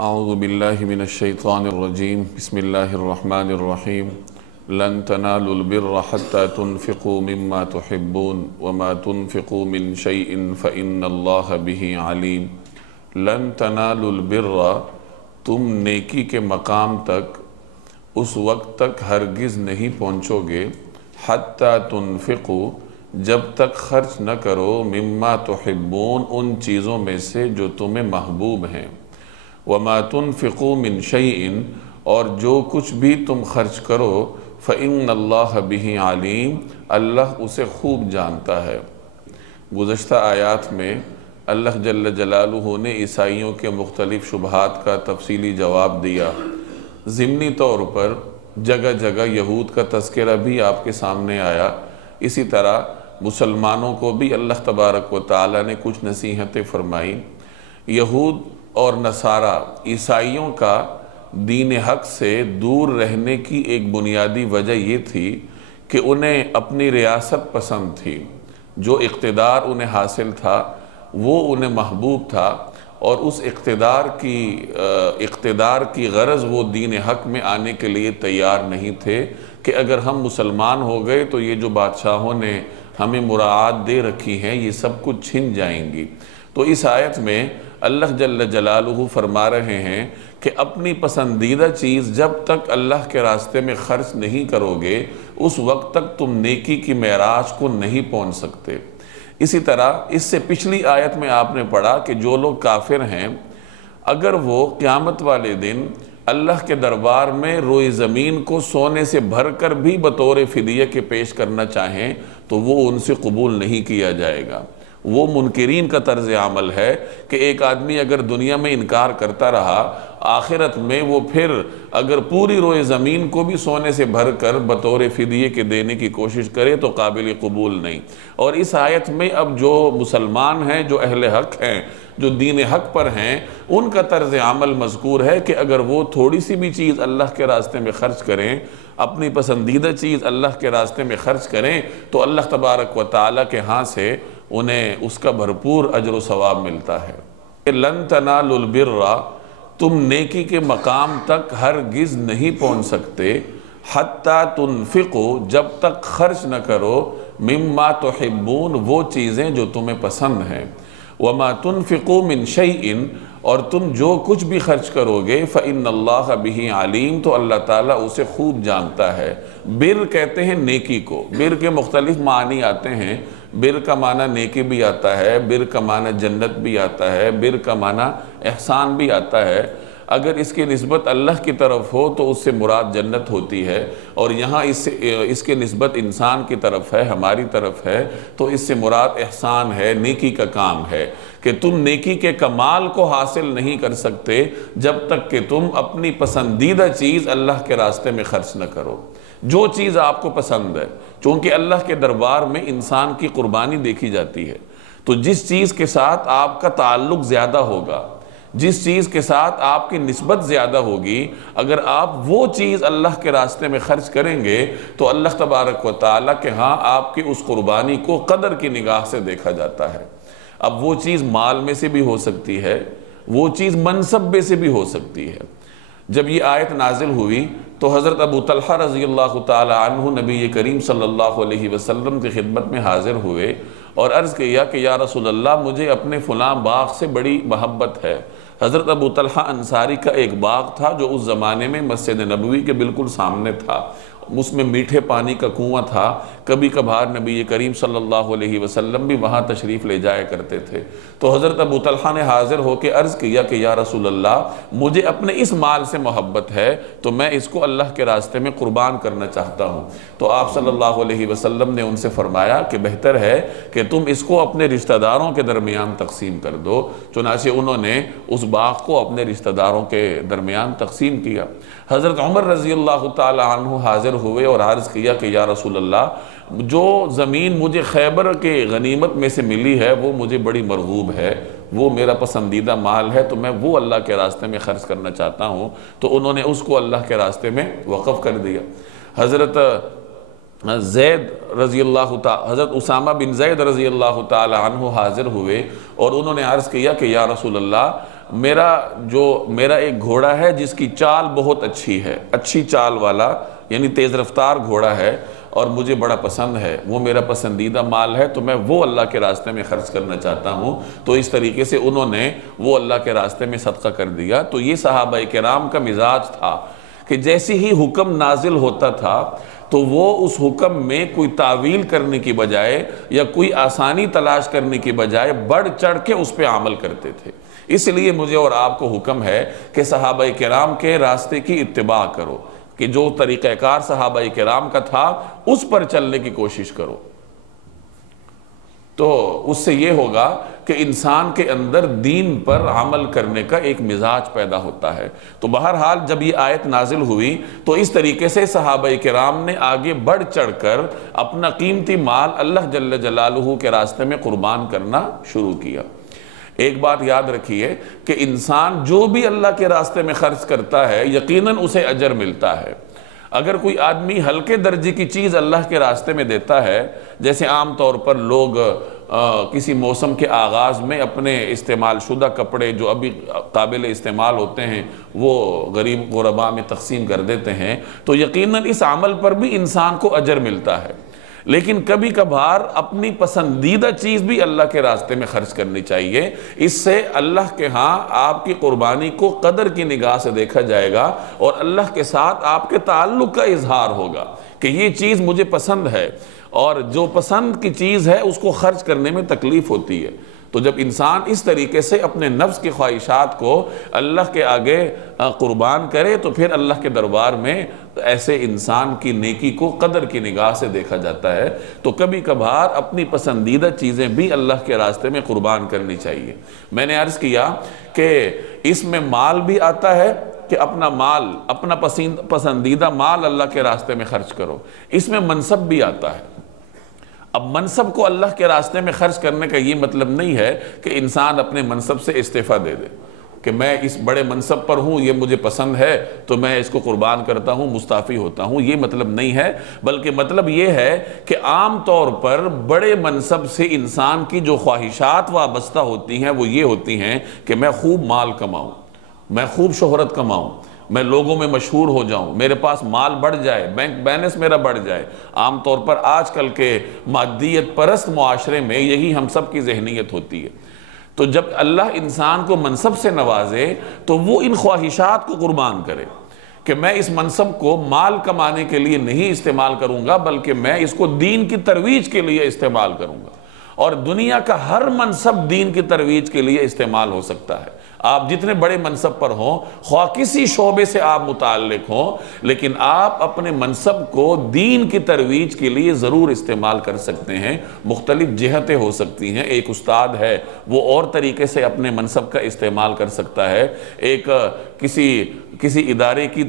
اعوذ باللہ من الشیطان الرجیم بسم اللہ الرحمن الرحیم لن تنالوا البر حتى تنفقوا مما تحبون وما تنفقوا من شيء فإن اللہ به علیم۔ لن تنالوا البر، تم نیکی کے مقام تک اس وقت تک ہرگز نہیں پہنچو گے، حتی تنفقوا، جب تک خرچ نہ کرو، مما تحبون، ان چیزوں میں سے جو تمہیں محبوب ہیں، وما تنفقوا من شیء، اور جو کچھ بھی تم خرچ کرو، فإن اللہ به علیم، اللہ اسے خوب جانتا ہے۔ گزشتہ آیات میں اللہ جل جلالہ نے عیسائیوں کے مختلف شبہات کا تفصیلی جواب دیا۔ ضمنی طور پر جگہ جگہ یہود کا تذکرہ بھی آپ کے سامنے آیا۔ اسی طرح مسلمانوں کو بھی اللہ تبارک و تعالی نے کچھ نصیحتیں فرمائیں۔ یہود اور نصارہ، عیسائیوں کا دین حق سے دور رہنے کی ایک بنیادی وجہ یہ تھی کہ انہیں اپنی ریاست پسند تھی، جو اقتدار انہیں حاصل تھا وہ انہیں محبوب تھا، اور اس اقتدار کی غرض وہ دین حق میں آنے کے لیے تیار نہیں تھے کہ اگر ہم مسلمان ہو گئے تو یہ جو بادشاہوں نے ہمیں مراعات دے رکھی ہیں یہ سب کچھ چھن جائیں گی۔ تو اس آیت میں اللہ جل جلالہ فرما رہے ہیں کہ اپنی پسندیدہ چیز جب تک اللہ کے راستے میں خرچ نہیں کرو گے اس وقت تک تم نیکی کی معراج کو نہیں پہنچ سکتے۔ اسی طرح اس سے پچھلی آیت میں آپ نے پڑھا کہ جو لوگ کافر ہیں اگر وہ قیامت والے دن اللہ کے دربار میں روئے زمین کو سونے سے بھر کر بھی بطور فدیہ کے پیش کرنا چاہیں تو وہ ان سے قبول نہیں کیا جائے گا۔ وہ منکرین کا طرز عمل ہے کہ ایک آدمی اگر دنیا میں انکار کرتا رہا، آخرت میں وہ پھر اگر پوری روئے زمین کو بھی سونے سے بھر کر بطور فدیے کے دینے کی کوشش کرے تو قابل قبول نہیں۔ اور اس آیت میں اب جو مسلمان ہیں، جو اہل حق ہیں، جو دین حق پر ہیں، ان کا طرز عمل مذکور ہے کہ اگر وہ تھوڑی سی بھی چیز اللہ کے راستے میں خرچ کریں، اپنی پسندیدہ چیز اللہ کے راستے میں خرچ کریں تو اللہ تبارک و تعالیٰ کے ہاں سے انہیں اس کا بھرپور اجر و ثواب ملتا ہے۔ لن تنالوا البر، تم نیکی کے مقام تک ہرگز نہیں پہنچ سکتے، حتی تنفقوا، جب تک خرچ نہ کرو، مما تحبون، وہ چیزیں جو تمہیں پسند ہیں، وما تنفقوا من شیء، اور تم جو کچھ بھی خرچ کرو گے، فإن اللہ به علیم، تو اللہ تعالیٰ اسے خوب جانتا ہے۔ بر کہتے ہیں نیکی کو، بر کے مختلف معنی آتے ہیں۔ بر کا معنی نیکی بھی آتا ہے، بر کا معنی جنت بھی آتا ہے، بر کا معنی احسان بھی آتا ہے۔ اگر اس کی نسبت اللہ کی طرف ہو تو اس سے مراد جنت ہوتی ہے، اور یہاں اس کے نسبت انسان کی طرف ہے، ہماری طرف ہے، تو اس سے مراد احسان ہے، نیکی کا کام ہے کہ تم نیکی کے کمال کو حاصل نہیں کر سکتے جب تک کہ تم اپنی پسندیدہ چیز اللہ کے راستے میں خرچ نہ کرو۔ جو چیز آپ کو پسند ہے، چونکہ اللہ کے دربار میں انسان کی قربانی دیکھی جاتی ہے، تو جس چیز کے ساتھ آپ کا تعلق زیادہ ہوگا، جس چیز کے ساتھ آپ کی نسبت زیادہ ہوگی، اگر آپ وہ چیز اللہ کے راستے میں خرچ کریں گے تو اللہ تبارک و تعالیٰ کے ہاں آپ کی اس قربانی کو قدر کی نگاہ سے دیکھا جاتا ہے۔ اب وہ چیز مال میں سے بھی ہو سکتی ہے، وہ چیز منصب میں سے بھی ہو سکتی ہے۔ جب یہ آیت نازل ہوئی تو حضرت ابو طلحہ رضی اللہ تعالی عنہ نبی کریم صلی اللہ علیہ وسلم کی خدمت میں حاضر ہوئے اور عرض کیا کہ یا رسول اللہ، مجھے اپنے فلاں باغ سے بڑی محبت ہے۔ حضرت ابو طلحہ انصاری کا ایک باغ تھا جو اس زمانے میں مسجد نبوی کے بالکل سامنے تھا، اس میں میٹھے پانی کا کنواں تھا، کبھی کبھار نبی کریم صلی اللہ علیہ وسلم بھی وہاں تشریف لے جایا کرتے تھے۔ تو حضرت ابو طلحہ نے حاضر ہو کے عرض کیا کہ یا رسول اللہ، مجھے اپنے اس مال سے محبت ہے تو میں اس کو اللہ کے راستے میں قربان کرنا چاہتا ہوں۔ تو آپ صلی اللہ علیہ وسلم نے ان سے فرمایا کہ بہتر ہے کہ تم اس کو اپنے رشتہ داروں کے درمیان تقسیم کر دو۔ چنانچہ انہوں نے اس باغ کو اپنے رشتہ داروں کے درمیان تقسیم کیا۔ حضرت عمر رضی اللہ تعالی عنہ حاضر ہوئے اور عرض کیا کہ یا رسول اللہ، جو زمین مجھے خیبر کے غنیمت میں سے ملی ہے وہ مجھے بڑی مرغوب ہے، وہ میرا پسندیدہ مال ہے، تو میں وہ اللہ کے راستے میں خرچ کرنا چاہتا ہوں۔ تو انہوں نے اس کو اللہ کے راستے میں وقف کر دیا۔ حضرت حضرت اسامہ بن زید رضی اللہ تعالی عنہ حاضر ہوئے اور انہوں نے عرض کیا کہ یا رسول اللہ، میرا ایک گھوڑا ہے جس کی چال بہت اچھی ہے، اچھی چال والا یعنی تیز رفتار گھوڑا ہے اور مجھے بڑا پسند ہے، وہ میرا پسندیدہ مال ہے، تو میں وہ اللہ کے راستے میں خرچ کرنا چاہتا ہوں۔ تو اس طریقے سے انہوں نے وہ اللہ کے راستے میں صدقہ کر دیا۔ تو یہ صحابہ کرام کا مزاج تھا کہ جیسے ہی حکم نازل ہوتا تھا تو وہ اس حکم میں کوئی تعویل کرنے کی بجائے یا کوئی آسانی تلاش کرنے کی بجائے بڑھ چڑھ کے اس پہ عمل کرتے تھے۔ اس لیے مجھے اور آپ کو حکم ہے کہ صحابہ کرام کے راستے کی اتباع کرو، کہ جو طریقہ کار صحابہ کرام کا تھا اس پر چلنے کی کوشش کرو۔ تو اس سے یہ ہوگا کہ انسان کے اندر دین پر عمل کرنے کا ایک مزاج پیدا ہوتا ہے۔ تو بہرحال جب یہ آیت نازل ہوئی تو اس طریقے سے صحابہ کرام نے آگے بڑھ چڑھ کر اپنا قیمتی مال اللہ جل جلالہ کے راستے میں قربان کرنا شروع کیا۔ ایک بات یاد رکھیے کہ انسان جو بھی اللہ کے راستے میں خرچ کرتا ہے یقیناً اسے اجر ملتا ہے۔ اگر کوئی آدمی ہلکے درجے کی چیز اللہ کے راستے میں دیتا ہے، جیسے عام طور پر لوگ کسی موسم کے آغاز میں اپنے استعمال شدہ کپڑے جو ابھی قابل استعمال ہوتے ہیں وہ غریب غرباء میں تقسیم کر دیتے ہیں، تو یقیناً اس عمل پر بھی انسان کو اجر ملتا ہے۔ لیکن کبھی کبھار اپنی پسندیدہ چیز بھی اللہ کے راستے میں خرچ کرنی چاہیے، اس سے اللہ کے ہاں آپ کی قربانی کو قدر کی نگاہ سے دیکھا جائے گا اور اللہ کے ساتھ آپ کے تعلق کا اظہار ہوگا کہ یہ چیز مجھے پسند ہے، اور جو پسند کی چیز ہے اس کو خرچ کرنے میں تکلیف ہوتی ہے۔ تو جب انسان اس طریقے سے اپنے نفس کی خواہشات کو اللہ کے آگے قربان کرے تو پھر اللہ کے دربار میں ایسے انسان کی نیکی کو قدر کی نگاہ سے دیکھا جاتا ہے۔ تو کبھی کبھار اپنی پسندیدہ چیزیں بھی اللہ کے راستے میں قربان کرنی چاہیے۔ میں نے عرض کیا کہ اس میں مال بھی آتا ہے کہ اپنا مال، اپنا پسندیدہ مال اللہ کے راستے میں خرچ کرو، اس میں منصب بھی آتا ہے۔ اب منصب کو اللہ کے راستے میں خرچ کرنے کا یہ مطلب نہیں ہے کہ انسان اپنے منصب سے استعفیٰ دے دے کہ میں اس بڑے منصب پر ہوں، یہ مجھے پسند ہے تو میں اس کو قربان کرتا ہوں، مستعفی ہوتا ہوں، یہ مطلب نہیں ہے۔ بلکہ مطلب یہ ہے کہ عام طور پر بڑے منصب سے انسان کی جو خواہشات وابستہ ہوتی ہیں وہ یہ ہوتی ہیں کہ میں خوب مال کماؤں، میں خوب شہرت کماؤں، میں لوگوں میں مشہور ہو جاؤں، میرے پاس مال بڑھ جائے، بینک بیلنس میرا بڑھ جائے۔ عام طور پر آج کل کے مادیت پرست معاشرے میں یہی ہم سب کی ذہنیت ہوتی ہے۔ تو جب اللہ انسان کو منصب سے نوازے تو وہ ان خواہشات کو قربان کرے کہ میں اس منصب کو مال کمانے کے لیے نہیں استعمال کروں گا بلکہ میں اس کو دین کی ترویج کے لیے استعمال کروں گا۔ اور دنیا کا ہر منصب دین کی ترویج کے لیے استعمال ہو سکتا ہے۔ آپ جتنے بڑے منصب پر ہوں، خواہ کسی شعبے سے آپ متعلق ہوں، لیکن آپ اپنے منصب کو دین کی ترویج کے لیے ضرور استعمال کر سکتے ہیں۔ مختلف جہتیں ہو سکتی ہیں۔ ایک استاد ہے وہ اور طریقے سے اپنے منصب کا استعمال کر سکتا ہے، ایک کسی ادارے کی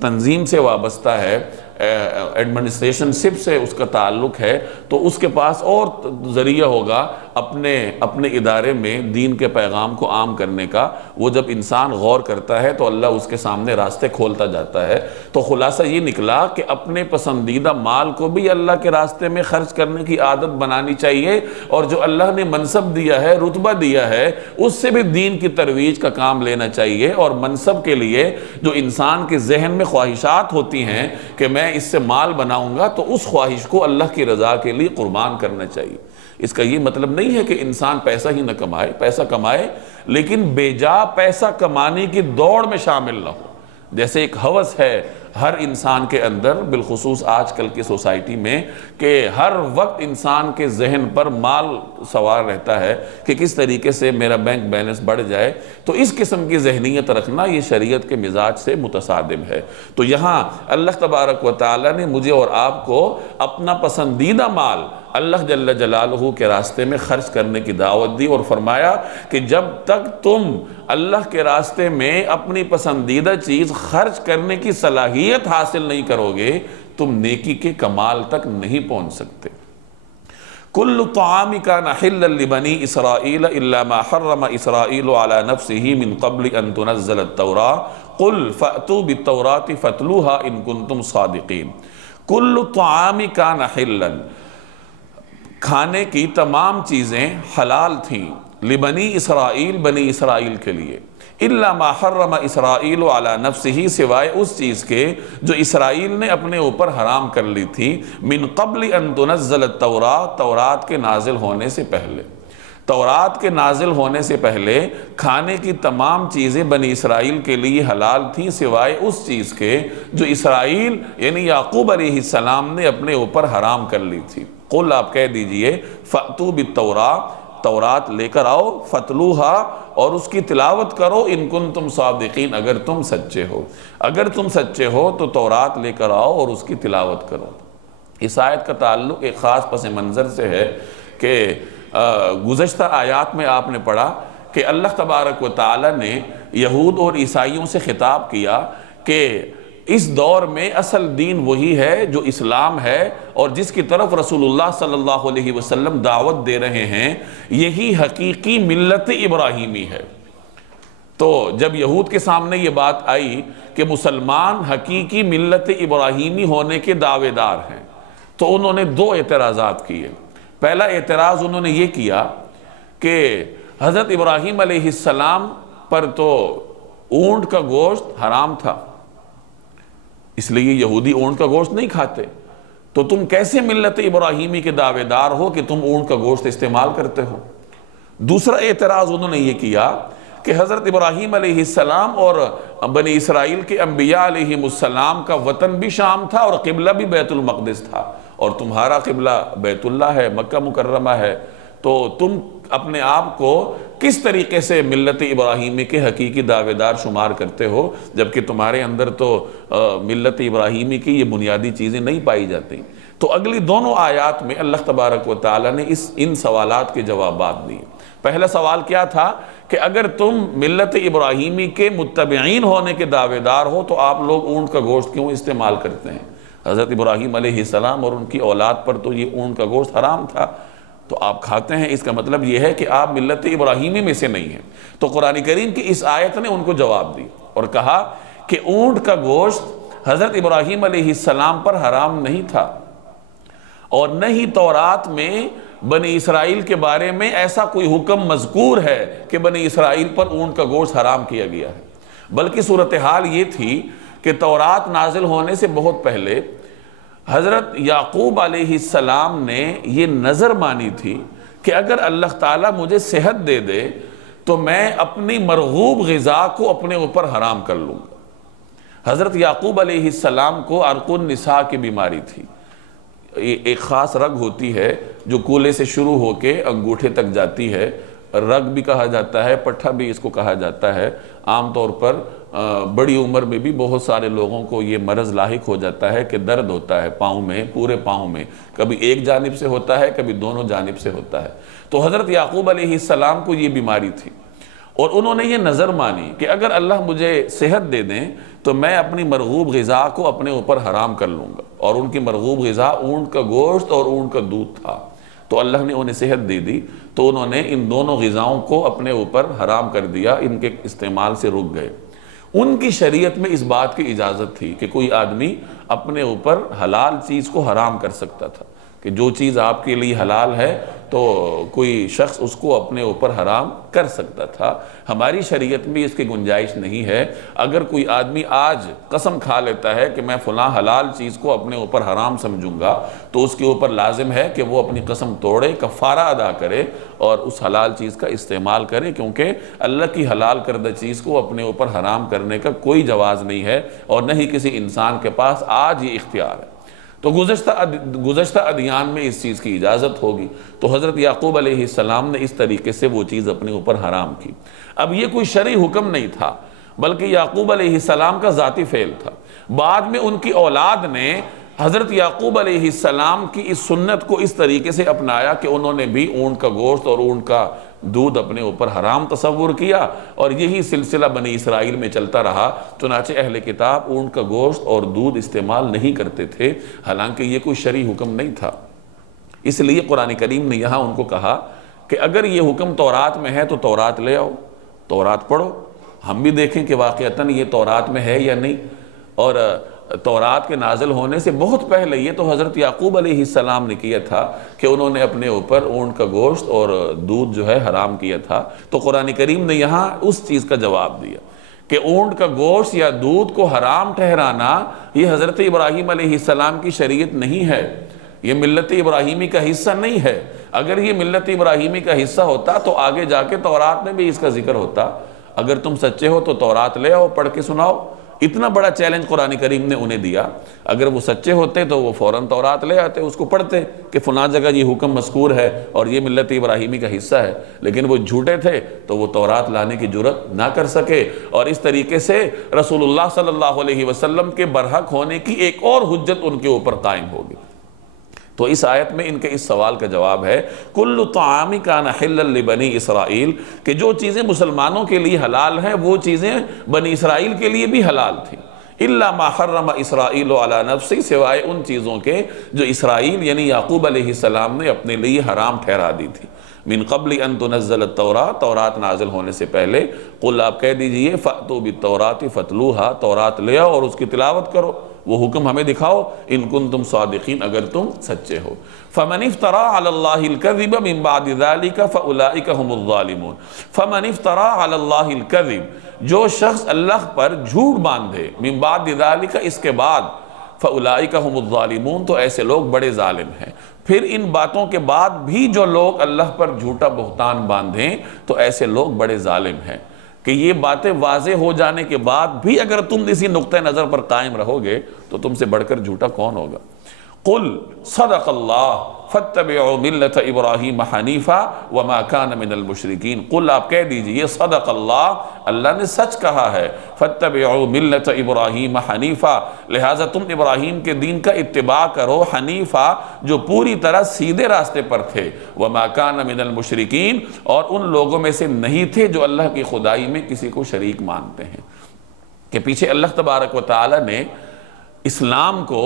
تنظیم سے وابستہ ہے، ایڈمنسٹریشن شپ سے اس کا تعلق ہے، تو اس کے پاس اور ذریعہ ہوگا اپنے ادارے میں دین کے پیغام کو عام کرنے کا۔ وہ جب انسان غور کرتا ہے تو اللہ اس کے سامنے راستے کھولتا جاتا ہے۔ تو خلاصہ یہ نکلا کہ اپنے پسندیدہ مال کو بھی اللہ کے راستے میں خرچ کرنے کی عادت بنانی چاہیے، اور جو اللہ نے منصب دیا ہے، رتبہ دیا ہے، اس سے بھی دین کی ترویج کا کام لینا چاہیے۔ اور منصب کے لیے جو انسان کے ذہن میں خواہشات ہوتی ہیں کہ میں اس سے مال بناؤں گا، تو اس خواہش کو اللہ کی رضا کے لیے قربان کرنا چاہیے۔ اس کا یہ مطلب نہیں ہے کہ انسان پیسہ ہی نہ کمائے، پیسہ کمائے لیکن بے جا پیسہ کمانے کی دوڑ میں شامل نہ ہو۔ جیسے ایک ہوس ہے ہر انسان کے اندر، بالخصوص آج کل کی سوسائٹی میں، کہ ہر وقت انسان کے ذہن پر مال سوار رہتا ہے کہ کس طریقے سے میرا بینک بیلنس بڑھ جائے۔ تو اس قسم کی ذہنیت رکھنا یہ شریعت کے مزاج سے متصادم ہے۔ تو یہاں اللہ تبارک و تعالیٰ نے مجھے اور آپ کو اپنا پسندیدہ مال اللہ جل جلالہ کے راستے میں خرچ کرنے کی دعوت دی، اور فرمایا کہ جب تک تم اللہ کے راستے میں اپنی پسندیدہ چیز خرچ کرنے کی صلاحیت حاصل نہیں کرو گے تم نیکی کے کمال تک نہیں پہنچ سکتے۔ کل طعام کان حلا لبنی اسرائیل الا ما حرم اسرائیل علی نفسہ من قبل ان تنزل التوراۃ قل فأتوا بالتوراۃ فاتلوها ان کنتم صادقین۔ کل طعام کان حلا، کھانے کی تمام چیزیں حلال تھیں، لبنی اسرائیل، بنی اسرائیل کے لیے، الا ما حرم اسرائیل علی نفسہ، سوائے اس چیز کے جو اسرائیل نے اپنے اوپر حرام کر لی تھی، من قبل ان تنزل التوراۃ، تورات کے نازل ہونے سے پہلے، تورات کے نازل ہونے سے پہلے کھانے کی تمام چیزیں بنی اسرائیل کے لیے حلال تھیں، سوائے اس چیز کے جو اسرائیل یعنی یعقوب علیہ السلام نے اپنے اوپر حرام کر لی تھی۔ قل، آپ کہہ دیجئے، فَأْتُوا بِالتَّوْرَاۃ، تورات لے کر آؤ، فَتْلُوهَا، اور اس کی تلاوت کرو، ان کنتم صادقین، اگر تم سچے ہو، اگر تم سچے ہو تو تورات لے کر آؤ اور اس کی تلاوت کرو۔ اس آیت کا تعلق ایک خاص پس منظر سے ہے کہ گزشتہ آیات میں آپ نے پڑھا کہ اللہ تبارک و تعالی نے یہود اور عیسائیوں سے خطاب کیا کہ اس دور میں اصل دین وہی ہے جو اسلام ہے، اور جس کی طرف رسول اللہ صلی اللہ علیہ وسلم دعوت دے رہے ہیں، یہی حقیقی ملت ابراہیمی ہے۔ تو جب یہود کے سامنے یہ بات آئی کہ مسلمان حقیقی ملت ابراہیمی ہونے کے دعوے دار ہیں، تو انہوں نے دو اعتراضات کیے۔ پہلا اعتراض انہوں نے یہ کیا کہ حضرت ابراہیم علیہ السلام پر تو اونٹ کا گوشت حرام تھا، اس لیے یہودی اونٹ کا گوشت نہیں کھاتے، تو تم کیسے ملت ابراہیمی کے دعوے دار ہو کہ تم اونٹ کا گوشت استعمال کرتے ہو؟ دوسرا اعتراض انہوں نے یہ کیا کہ حضرت ابراہیم علیہ السلام اور بنی اسرائیل کے انبیاء علیہ السلام کا وطن بھی شام تھا اور قبلہ بھی بیت المقدس تھا، اور تمہارا قبلہ بیت اللہ ہے، مکہ مکرمہ ہے، تو تم اپنے آپ کو کس طریقے سے ملت ابراہیمی کے حقیقی دعوے دار شمار کرتے ہو، جبکہ تمہارے اندر تو ملت ابراہیمی کی یہ بنیادی چیزیں نہیں پائی جاتی؟ تو اگلی دونوں آیات میں اللہ تبارک و تعالی نے ان سوالات کے جوابات دیے۔ پہلا سوال کیا تھا کہ اگر تم ملت ابراہیمی کے متبعین ہونے کے دعوے دار ہو تو آپ لوگ اونٹ کا گوشت کیوں استعمال کرتے ہیں؟ حضرت ابراہیم علیہ السلام اور ان کی اولاد پر تو یہ اونٹ کا گوشت حرام تھا، تو آپ کھاتے ہیں، اس کا مطلب یہ ہے کہ آپ ملت ابراہیمی میں سے نہیں ہیں۔ تو قرآن کریم کی اس آیت نے ان کو جواب دی اور کہا کہ اونٹ کا گوشت حضرت ابراہیم علیہ السلام پر حرام نہیں تھا، اور نہ ہی تورات میں بنی اسرائیل کے بارے میں ایسا کوئی حکم مذکور ہے کہ بنی اسرائیل پر اونٹ کا گوشت حرام کیا گیا ہے، بلکہ صورتحال یہ تھی کہ تورات نازل ہونے سے بہت پہلے حضرت یعقوب علیہ السلام نے یہ نظر مانی تھی کہ اگر اللہ تعالیٰ مجھے صحت دے دے تو میں اپنی مرغوب غذا کو اپنے اوپر حرام کر لوں گا۔ حضرت یعقوب علیہ السلام کو عرق النساء کی بیماری تھی، ایک خاص رگ ہوتی ہے جو کولے سے شروع ہو کے انگوٹھے تک جاتی ہے، رگ بھی کہا جاتا ہے، پٹھا بھی اس کو کہا جاتا ہے۔ عام طور پر بڑی عمر میں بھی بہت سارے لوگوں کو یہ مرض لاحق ہو جاتا ہے کہ درد ہوتا ہے پاؤں میں، پورے پاؤں میں، کبھی ایک جانب سے ہوتا ہے، کبھی دونوں جانب سے ہوتا ہے۔ تو حضرت یعقوب علیہ السلام کو یہ بیماری تھی، اور انہوں نے یہ نظر مانی کہ اگر اللہ مجھے صحت دے دیں تو میں اپنی مرغوب غذا کو اپنے اوپر حرام کر لوں گا، اور ان کی مرغوب غذا اونٹ کا گوشت اور اونٹ کا دودھ تھا۔ تو اللہ نے انہیں صحت دے دی، تو انہوں نے ان دونوں غذاؤں کو اپنے اوپر حرام کر دیا، ان کے استعمال سے رک گئے۔ ان کی شریعت میں اس بات کی اجازت تھی کہ کوئی آدمی اپنے اوپر حلال چیز کو حرام کر سکتا تھا، کہ جو چیز آپ کے لیے حلال ہے تو کوئی شخص اس کو اپنے اوپر حرام کر سکتا تھا۔ ہماری شریعت میں اس کی گنجائش نہیں ہے۔ اگر کوئی آدمی آج قسم کھا لیتا ہے کہ میں فلاں حلال چیز کو اپنے اوپر حرام سمجھوں گا، تو اس کے اوپر لازم ہے کہ وہ اپنی قسم توڑے، کفارہ ادا کرے اور اس حلال چیز کا استعمال کرے، کیونکہ اللہ کی حلال کردہ چیز کو اپنے اوپر حرام کرنے کا کوئی جواز نہیں ہے، اور نہ ہی کسی انسان کے پاس آج یہ اختیار ہے۔ تو گزشتہ ادیان میں اس چیز کی اجازت ہوگی، تو حضرت یعقوب علیہ السلام نے اس طریقے سے وہ چیز اپنے اوپر حرام کی۔ اب یہ کوئی شرعی حکم نہیں تھا، بلکہ یعقوب علیہ السلام کا ذاتی فعل تھا۔ بعد میں ان کی اولاد نے حضرت یعقوب علیہ السلام کی اس سنت کو اس طریقے سے اپنایا کہ انہوں نے بھی اونٹ کا گوشت اور اونٹ کا دودھ اپنے اوپر حرام تصور کیا، اور یہی سلسلہ بنی اسرائیل میں چلتا رہا۔ چنانچہ اہل کتاب اونٹ کا گوشت اور دودھ استعمال نہیں کرتے تھے، حالانکہ یہ کوئی شرعی حکم نہیں تھا۔ اس لیے قرآن کریم نے یہاں ان کو کہا کہ اگر یہ حکم تورات میں ہے تو تورات لے آؤ، تورات پڑھو، ہم بھی دیکھیں کہ واقعتاً یہ تورات میں ہے یا نہیں۔ اور تورات کے نازل ہونے سے بہت پہلے، یہ تو حضرت یعقوب علیہ السلام نے کیا تھا کہ انہوں نے اپنے اوپر اونٹ کا گوشت اور دودھ جو ہے حرام کیا تھا، تو قرآن کریم نے یہاں اس چیز کا جواب دیا کہ اونٹ کا گوشت یا دودھ کو حرام ٹھہرانا یہ حضرت ابراہیم علیہ السلام کی شریعت نہیں ہے، یہ ملت ابراہیمی کا حصہ نہیں ہے۔ اگر یہ ملت ابراہیمی کا حصہ ہوتا تو آگے جا کے تورات میں بھی اس کا ذکر ہوتا۔ اگر تم سچے ہو تو تورات لے آؤ، پڑھ کے سناؤ۔ اتنا بڑا چیلنج قرآن کریم نے انہیں دیا۔ اگر وہ سچے ہوتے تو وہ فوراً تورات لے آتے، اس کو پڑھتے کہ فلاں جگہ یہ حکم مذکور ہے اور یہ ملت ابراہیمی کا حصہ ہے، لیکن وہ جھوٹے تھے تو وہ تورات لانے کی جرات نہ کر سکے، اور اس طریقے سے رسول اللہ صلی اللہ علیہ وسلم کے برحق ہونے کی ایک اور حجت ان کے اوپر قائم ہوگی۔ تو اس آیت میں ان کے اس سوال کا جواب ہے کل طعام کان حلا لبنی اسرائیل، کہ جو چیزیں مسلمانوں کے لیے حلال ہیں وہ چیزیں بنی اسرائیل کے لیے بھی حلال تھیں، الا ما حرم اسرائیل علی نفسی، سوائے ان چیزوں کے جو اسرائیل یعنی یعقوب علیہ السلام نے اپنے لیے حرام ٹھہرا دی تھی۔ من قبل ان تنزل التوراۃ، تورات نازل ہونے سے پہلے، قل آپ کہہ دیجئے فأتوا بالتوراۃ فتلوها، تورات لے آؤ اور اس کی تلاوت کرو، وہ حکم ہمیں دکھاؤ، ان کنتم صادقین، اگر تم سچے ہو۔ فمن افترى على الله الكذب من بعد ذلك فاولئک هم الظالمون، فمن افترى على الله الكذب، جو شخص اللہ پر جھوٹ باندھے، من بعد ذلك، اس کے بعد، فاولئک هم الظالمون، تو ایسے لوگ بڑے ظالم ہیں۔ پھر ان باتوں کے بعد بھی جو لوگ اللہ پر جھوٹا بہتان باندھیں تو ایسے لوگ بڑے ظالم ہیں، کہ یہ باتیں واضح ہو جانے کے بعد بھی اگر تم اسی نقطہ نظر پر قائم رہو گے تو تم سے بڑھ کر جھوٹا کون ہوگا؟ قل صدق اللہ فاتبعوا ملت ابراہیم حنیفا وما کان من المشرکین، قل آپ کہہ دیجئے صدق اللہ، اللہ نے سچ کہا ہے، فاتبعوا ملت ابراہیم حنیفا، لہٰذا تم ابراہیم کے دین کا اتباع کرو، حنیفا جو پوری طرح سیدھے راستے پر تھے، وما کان من المشرکین، اور ان لوگوں میں سے نہیں تھے جو اللہ کی خدائی میں کسی کو شریک مانتے ہیں۔ کہ پیچھے اللہ تبارک و تعالی نے اسلام کو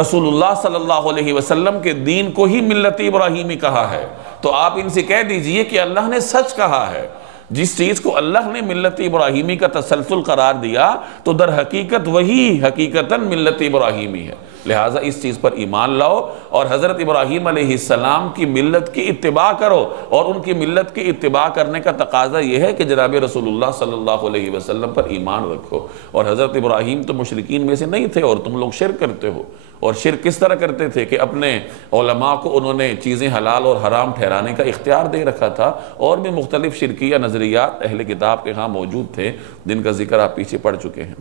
رسول اللہ صلی اللہ علیہ وسلم کے دین کو ہی ملت ابراہیمی کہا ہے، تو آپ ان سے کہہ دیجئے کہ اللہ نے سچ کہا ہے۔ جس چیز کو اللہ نے ملت ابراہیمی کا تسلسل قرار دیا تو در حقیقت وہی حقیقتاً ملت ابراہیمی ہے، لہٰذا اس چیز پر ایمان لاؤ اور حضرت ابراہیم علیہ السلام کی ملت کی اتباع کرو، اور ان کی ملت کی اتباع کرنے کا تقاضا یہ ہے کہ جناب رسول اللہ صلی اللہ علیہ وسلم پر ایمان رکھو، اور حضرت ابراہیم تو مشرکین میں سے نہیں تھے، اور تم لوگ شرک کرتے ہو۔ اور شرک کس طرح کرتے تھے کہ اپنے علماء کو انہوں نے چیزیں حلال اور حرام ٹھہرانے کا اختیار دے رکھا تھا، اور بھی مختلف شرکیہ نظریات اہل کتاب کے ہاں موجود تھے جن کا ذکر آپ پیچھے پڑھ چکے ہیں۔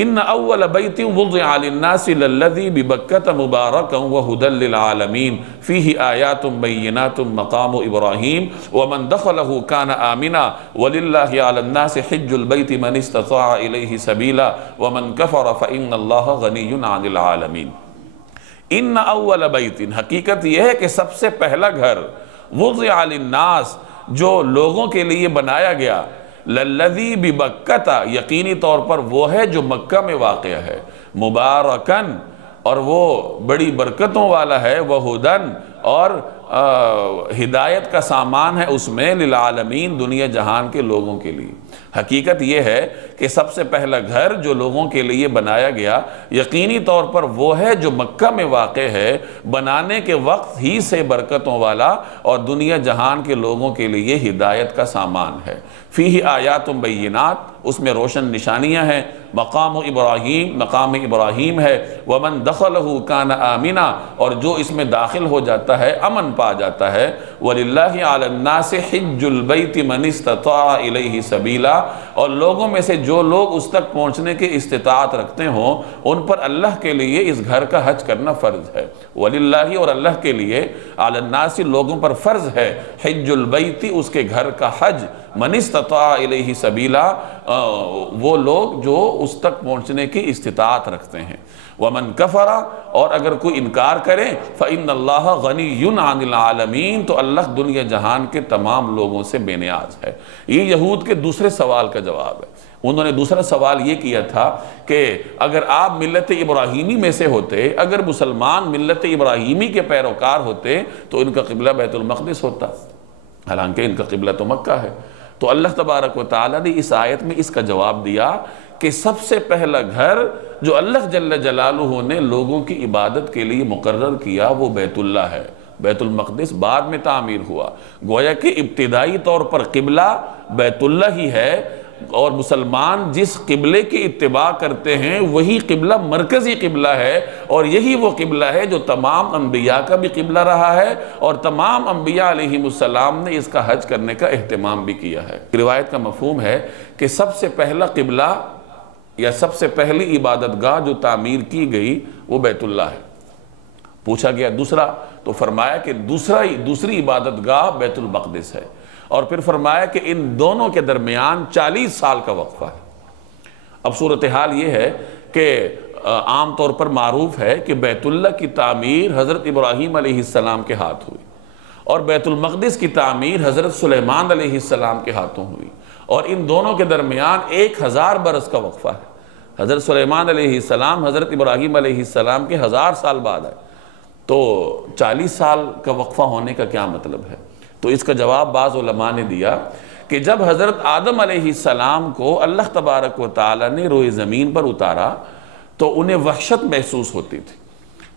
ان اول بیت وضع للناس للذی ببکۃ مبارکا وہدی للعالمین فیہ آیات بینات مقام ابراہیم ومن دخلہ کان آمنا وللہ علی الناس حج البیت من استطاع الیہ سبیلا ومن کفر فإن اللہ غنی عن العالمین۔ ان اول بیت، حقیقت یہ ہے کہ سب سے پہلا گھر، وضع للناس، جو لوگوں کے لیے بنایا گیا، للذی ببکۃ، یقینی طور پر وہ ہے جو مکہ میں واقع ہے، مبارکن، اور وہ بڑی برکتوں والا ہے، وہدن، اور ہدایت کا سامان ہے اس میں، للعالمین، دنیا جہان کے لوگوں کے لیے۔ حقیقت یہ ہے کہ سب سے پہلا گھر جو لوگوں کے لیے بنایا گیا یقینی طور پر وہ ہے جو مکہ میں واقع ہے، بنانے کے وقت ہی سے برکتوں والا اور دنیا جہان کے لوگوں کے لیے ہدایت کا سامان ہے۔ فیہ آیات بینات، اس میں روشن نشانیاں ہیں، مقام ابراہیم، مقام ابراہیم ہے، ومن دخلہ کان آمنا، اور جو اس میں داخل ہو جاتا ہے امن پا جاتا ہے، وَلِلَّهِ عَلَى النَّاسِ حِجُّ الْبَيْتِ مَنِ اسْتَطَاعَ إِلَيْهِ سَبِيلًا، اور لوگوں میں سے جو لوگ اس تک پہنچنے کی استطاعت رکھتے ہوں ان پر اللہ کے لیے اس گھر کا حج کرنا فرض ہے۔ وَلِلَّهِ، اور اللہ کے لیے، عَلَى النَّاسِ، لوگوں پر فرض ہے، حِجُّ الْبَيْتِ، اس کے گھر کا حج، من استطاع الیہ سبیلا، وہ لوگ جو اس تک پہنچنے کی استطاعت رکھتے ہیں۔ ومن کفر، اور اگر کوئی انکار کرے، فإن اللہ غنی عن العالمین، تو اللہ دنیا جہان کے تمام لوگوں سے بے نیاز ہے۔ یہ یہود کے دوسرے سوال کا جواب ہے۔ انہوں نے دوسرا سوال یہ کیا تھا کہ اگر آپ ملت ابراہیمی میں سے ہوتے، اگر مسلمان ملت ابراہیمی کے پیروکار ہوتے تو ان کا قبلہ بیت المقدس ہوتا، حالانکہ ان کا قبلہ تو مکہ ہے۔ تو اللہ تبارک و تعالیٰ نے اس آیت میں اس کا جواب دیا کہ سب سے پہلا گھر جو اللہ جل جلالہ نے لوگوں کی عبادت کے لیے مقرر کیا وہ بیت اللہ ہے۔ بیت المقدس بعد میں تعمیر ہوا، گویا کہ ابتدائی طور پر قبلہ بیت اللہ ہی ہے، اور مسلمان جس قبلے کی اتباع کرتے ہیں وہی قبلہ مرکزی قبلہ ہے، اور یہی وہ قبلہ ہے جو تمام انبیاء کا بھی قبلہ رہا ہے، اور تمام انبیاء علیہم السلام نے اس کا حج کرنے کا اہتمام بھی کیا ہے۔ روایت کا مفہوم ہے کہ سب سے پہلا قبلہ یا سب سے پہلی عبادت گاہ جو تعمیر کی گئی وہ بیت اللہ ہے۔ پوچھا گیا دوسرا، تو فرمایا کہ دوسری عبادت گاہ بیت المقدس ہے، اور پھر فرمایا کہ ان دونوں کے درمیان 40 سال کا وقفہ ہے۔ اب صورتحال یہ ہے کہ عام طور پر معروف ہے کہ بیت اللہ کی تعمیر حضرت ابراہیم علیہ السلام کے ہاتھ ہوئی، اور بیت المقدس کی تعمیر حضرت سلیمان علیہ السلام کے ہاتھوں ہوئی، اور ان دونوں کے درمیان 1000 برس کا وقفہ ہے۔ حضرت سلیمان علیہ السلام حضرت ابراہیم علیہ السلام کے 1000 سال بعد آئے، تو 40 سال کا وقفہ ہونے کا کیا مطلب ہے؟ تو اس کا جواب بعض علماء نے دیا کہ جب حضرت آدم علیہ السلام کو اللہ تبارک و تعالی نے روئے زمین پر اتارا تو انہیں وحشت محسوس ہوتی تھی،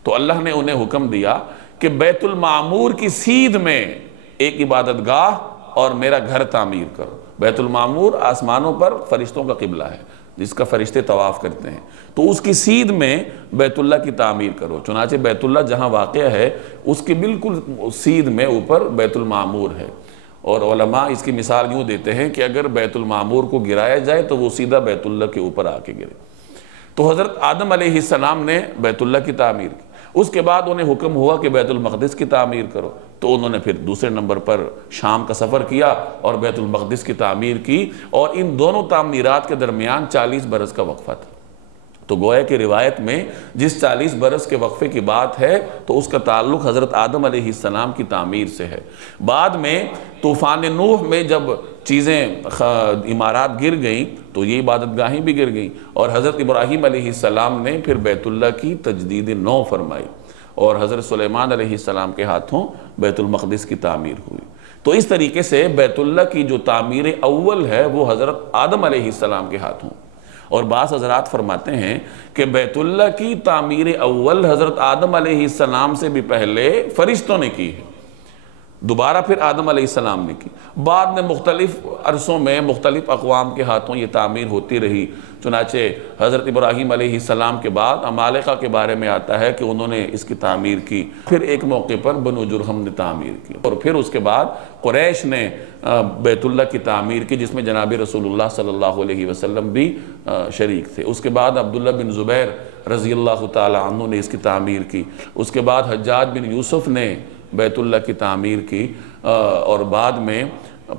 تو اللہ نے انہیں حکم دیا کہ بیت المعمور کی سیدھ میں ایک عبادت گاہ اور میرا گھر تعمیر کرو۔ بیت المعمور آسمانوں پر فرشتوں کا قبلہ ہے جس کا فرشتے طواف کرتے ہیں، تو اس کی سیدھ میں بیت اللہ کی تعمیر کرو۔ چنانچہ بیت اللہ جہاں واقع ہے اس کی بالکل سیدھ میں اوپر بیت المعمور ہے، اور علماء اس کی مثال یوں دیتے ہیں کہ اگر بیت المعمور کو گرایا جائے تو وہ سیدھا بیت اللہ کے اوپر آ کے گرے۔ تو حضرت آدم علیہ السلام نے بیت اللہ کی تعمیر کی، اس کے بعد انہیں حکم ہوا کہ بیت المقدس کی تعمیر کرو، تو انہوں نے پھر دوسرے نمبر پر شام کا سفر کیا اور بیت المقدس کی تعمیر کی، اور ان دونوں تعمیرات کے درمیان 40 برس کا وقفہ تھا۔ تو گویا کہ روایت میں جس 40 برس کے وقفے کی بات ہے تو اس کا تعلق حضرت آدم علیہ السلام کی تعمیر سے ہے۔ بعد میں طوفان نوح میں جب چیزیں عمارات گر گئیں تو یہ عبادت گاہیں بھی گر گئیں، اور حضرت ابراہیم علیہ السلام نے پھر بیت اللہ کی تجدید نو فرمائی، اور حضرت سلیمان علیہ السلام کے ہاتھوں بیت المقدس کی تعمیر ہوئی۔ تو اس طریقے سے بیت اللہ کی جو تعمیر اول ہے وہ حضرت آدم علیہ السلام کے ہاتھوں، اور بعض حضرات فرماتے ہیں کہ بیت اللہ کی تعمیر اول حضرت آدم علیہ السلام سے بھی پہلے فرشتوں نے کی ہے، دوبارہ پھر آدم علیہ السلام نے کی، بعد میں مختلف عرصوں میں مختلف اقوام کے ہاتھوں یہ تعمیر ہوتی رہی۔ چنانچہ حضرت ابراہیم علیہ السلام کے بعد عمالقہ کے بارے میں آتا ہے کہ انہوں نے اس کی تعمیر کی، پھر ایک موقع پر بنو جرہم نے تعمیر کی، اور پھر اس کے بعد قریش نے بیت اللہ کی تعمیر کی جس میں جناب رسول اللہ صلی اللہ علیہ وسلم بھی شریک تھے۔ اس کے بعد عبداللہ بن زبیر رضی اللہ تعالی عنہ نے اس کی تعمیر کی، اس کے بعد حجاج بن یوسف نے بیت اللہ کی تعمیر کی، اور بعد میں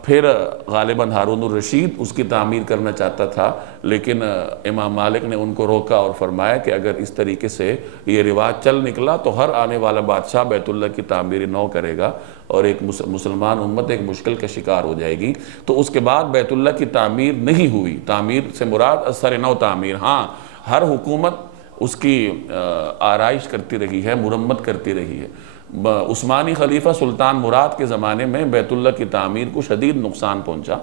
پھر غالباً ہارون الرشید اس کی تعمیر کرنا چاہتا تھا، لیکن امام مالک نے ان کو روکا اور فرمایا کہ اگر اس طریقے سے یہ رواج چل نکلا تو ہر آنے والا بادشاہ بیت اللہ کی تعمیر نو کرے گا، اور ایک مسلمان امت ایک مشکل کا شکار ہو جائے گی۔ تو اس کے بعد بیت اللہ کی تعمیر نہیں ہوئی۔ تعمیر سے مراد سر نو تعمیر، ہاں ہر حکومت اس کی آرائش کرتی رہی ہے، مرمت کرتی رہی ہے۔ عثمانی خلیفہ سلطان مراد کے زمانے میں بیت اللہ کی تعمیر کو شدید نقصان پہنچا،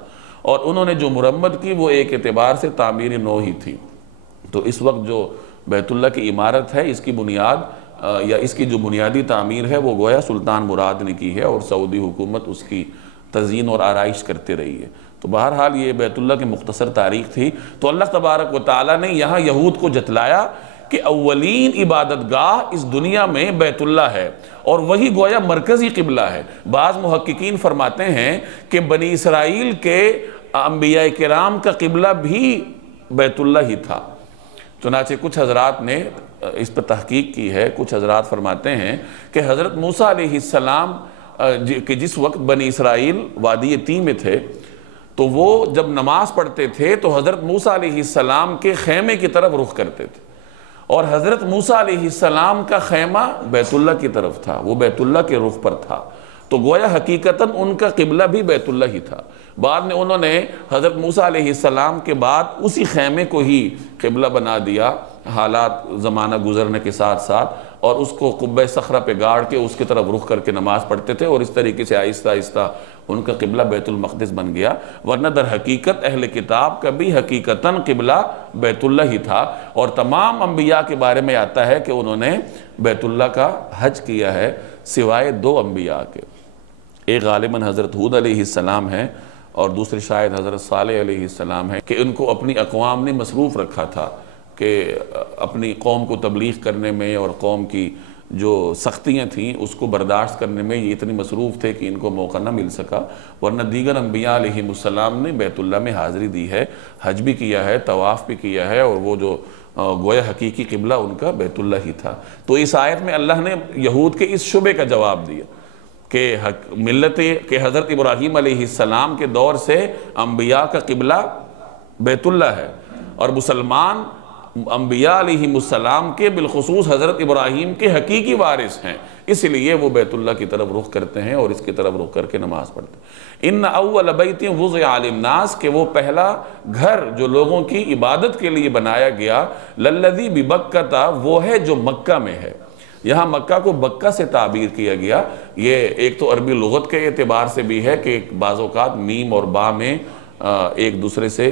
اور انہوں نے جو مرمت کی وہ ایک اعتبار سے تعمیر نو ہی تھی۔ تو اس وقت جو بیت اللہ کی عمارت ہے اس کی بنیاد یا اس کی جو بنیادی تعمیر ہے وہ گویا سلطان مراد نے کی ہے، اور سعودی حکومت اس کی تزئین اور آرائش کرتے رہی ہے۔ تو بہرحال یہ بیت اللہ کی مختصر تاریخ تھی۔ تو اللہ تبارک و تعالیٰ نے یہاں یہود کو جتلایا کہ اولین عبادت گاہ اس دنیا میں بیت اللہ ہے، اور وہی گویا مرکزی قبلہ ہے۔ بعض محققین فرماتے ہیں کہ بنی اسرائیل کے انبیاء کرام کا قبلہ بھی بیت اللہ ہی تھا۔ چنانچہ کچھ حضرات نے اس پر تحقیق کی ہے، کچھ حضرات فرماتے ہیں کہ حضرت موسیٰ علیہ السلام کہ جس وقت بنی اسرائیل وادی تیہ میں تھے تو وہ جب نماز پڑھتے تھے تو حضرت موسیٰ علیہ السلام کے خیمے کی طرف رخ کرتے تھے، اور حضرت موسیٰ علیہ السلام کا خیمہ بیت اللہ کی طرف تھا، وہ بیت اللہ کے رخ پر تھا۔ تو گویا حقیقتاً ان کا قبلہ بھی بیت اللہ ہی تھا۔ بعد میں انہوں نے حضرت موسیٰ علیہ السلام کے بعد اسی خیمے کو ہی قبلہ بنا دیا، حالات زمانہ گزرنے کے ساتھ ساتھ، اور اس کو قبہ صخرہ پہ گاڑ کے اس کی طرف رخ کر کے نماز پڑھتے تھے، اور اس طریقے سے آہستہ آہستہ ان کا قبلہ بیت المقدس بن گیا۔ ورنہ در حقیقت اہل کتاب کا بھی حقیقتاً قبلہ بیت اللہ ہی تھا، اور تمام انبیاء کے بارے میں آتا ہے کہ انہوں نے بیت اللہ کا حج کیا ہے سوائے 2 انبیاء کے۔ ایک غالباً حضرت ہود علیہ السلام ہے اور دوسرے شاید حضرت صالح علیہ السلام ہے، کہ ان کو اپنی اقوام نے مصروف رکھا تھا کہ اپنی قوم کو تبلیغ کرنے میں اور قوم کی جو سختیاں تھیں اس کو برداشت کرنے میں یہ اتنی مصروف تھے کہ ان کو موقع نہ مل سکا۔ ورنہ دیگر انبیاء علیہ السلام نے بیت اللہ میں حاضری دی ہے، حج بھی کیا ہے، طواف بھی کیا ہے، اور وہ جو گویا حقیقی قبلہ ان کا بیت اللہ ہی تھا۔ تو اس آیت میں اللہ نے یہود کے اس شبے کا جواب دیا کہ ملت کہ حضرت ابراہیم علیہ السلام کے دور سے انبیاء کا قبلہ بیت اللہ ہے، اور مسلمان انبیاء علیہ السلام کے بالخصوص حضرت ابراہیم کے حقیقی وارث ہیں، اس لیے وہ بیت اللہ کی طرف رخ کرتے ہیں اور اس کی طرف رخ کر کے نماز پڑھتے ہیں۔ ان اول بیت وضع للناس، کہ وہ پہلا گھر جو لوگوں کی عبادت کے لیے بنایا گیا، للذی ببکہ، وہ ہے جو مکہ میں ہے۔ یہاں مکہ کو بکہ سے تعبیر کیا گیا۔ یہ ایک تو عربی لغت کے اعتبار سے بھی ہے کہ بعض اوقات میم اور با میں ایک دوسرے سے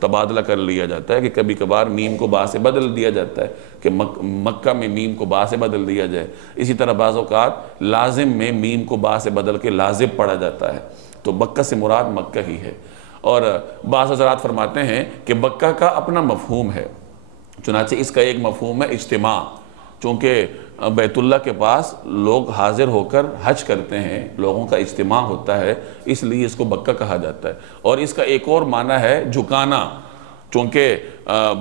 تبادلہ کر لیا جاتا ہے، کہ کبھی کبھار میم کو با سے بدل دیا جاتا ہے کہ مکہ میں میم کو با سے بدل دیا جائے۔ اسی طرح بعض اوقات لازم میں میم کو با سے بدل کے لازم پڑھا جاتا ہے، تو بکہ سے مراد مکہ ہی ہے۔ اور بعض حضرات فرماتے ہیں کہ بکہ کا اپنا مفہوم ہے، چنانچہ اس کا ایک مفہوم ہے اجتماع، چونکہ بیت اللہ کے پاس لوگ حاضر ہو کر حج کرتے ہیں، لوگوں کا اجتماع ہوتا ہے، اس لیے اس کو بکہ کہا جاتا ہے۔ اور اس کا ایک اور معنی ہے جھکانا، چونکہ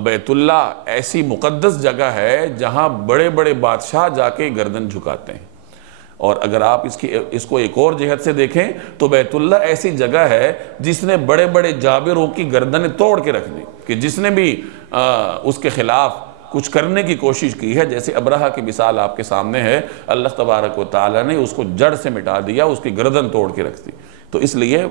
بیت اللہ ایسی مقدس جگہ ہے جہاں بڑے بڑے بادشاہ جا کے گردن جھکاتے ہیں۔ اور اگر آپ اس کو ایک اور جہت سے دیکھیں تو بیت اللہ ایسی جگہ ہے جس نے بڑے بڑے جابروں کی گردنیں توڑ کے رکھ دی، کہ جس نے بھی اس کے خلاف کچھ کرنے کی کوشش کی ہے، جیسے ابرہہ کی مثال آپ کے سامنے ہے، اللہ تبارک و تعالیٰ نے اس کو جڑ سے مٹا دیا، اس کی گردن توڑ کے رکھ دی۔ تو اس لیے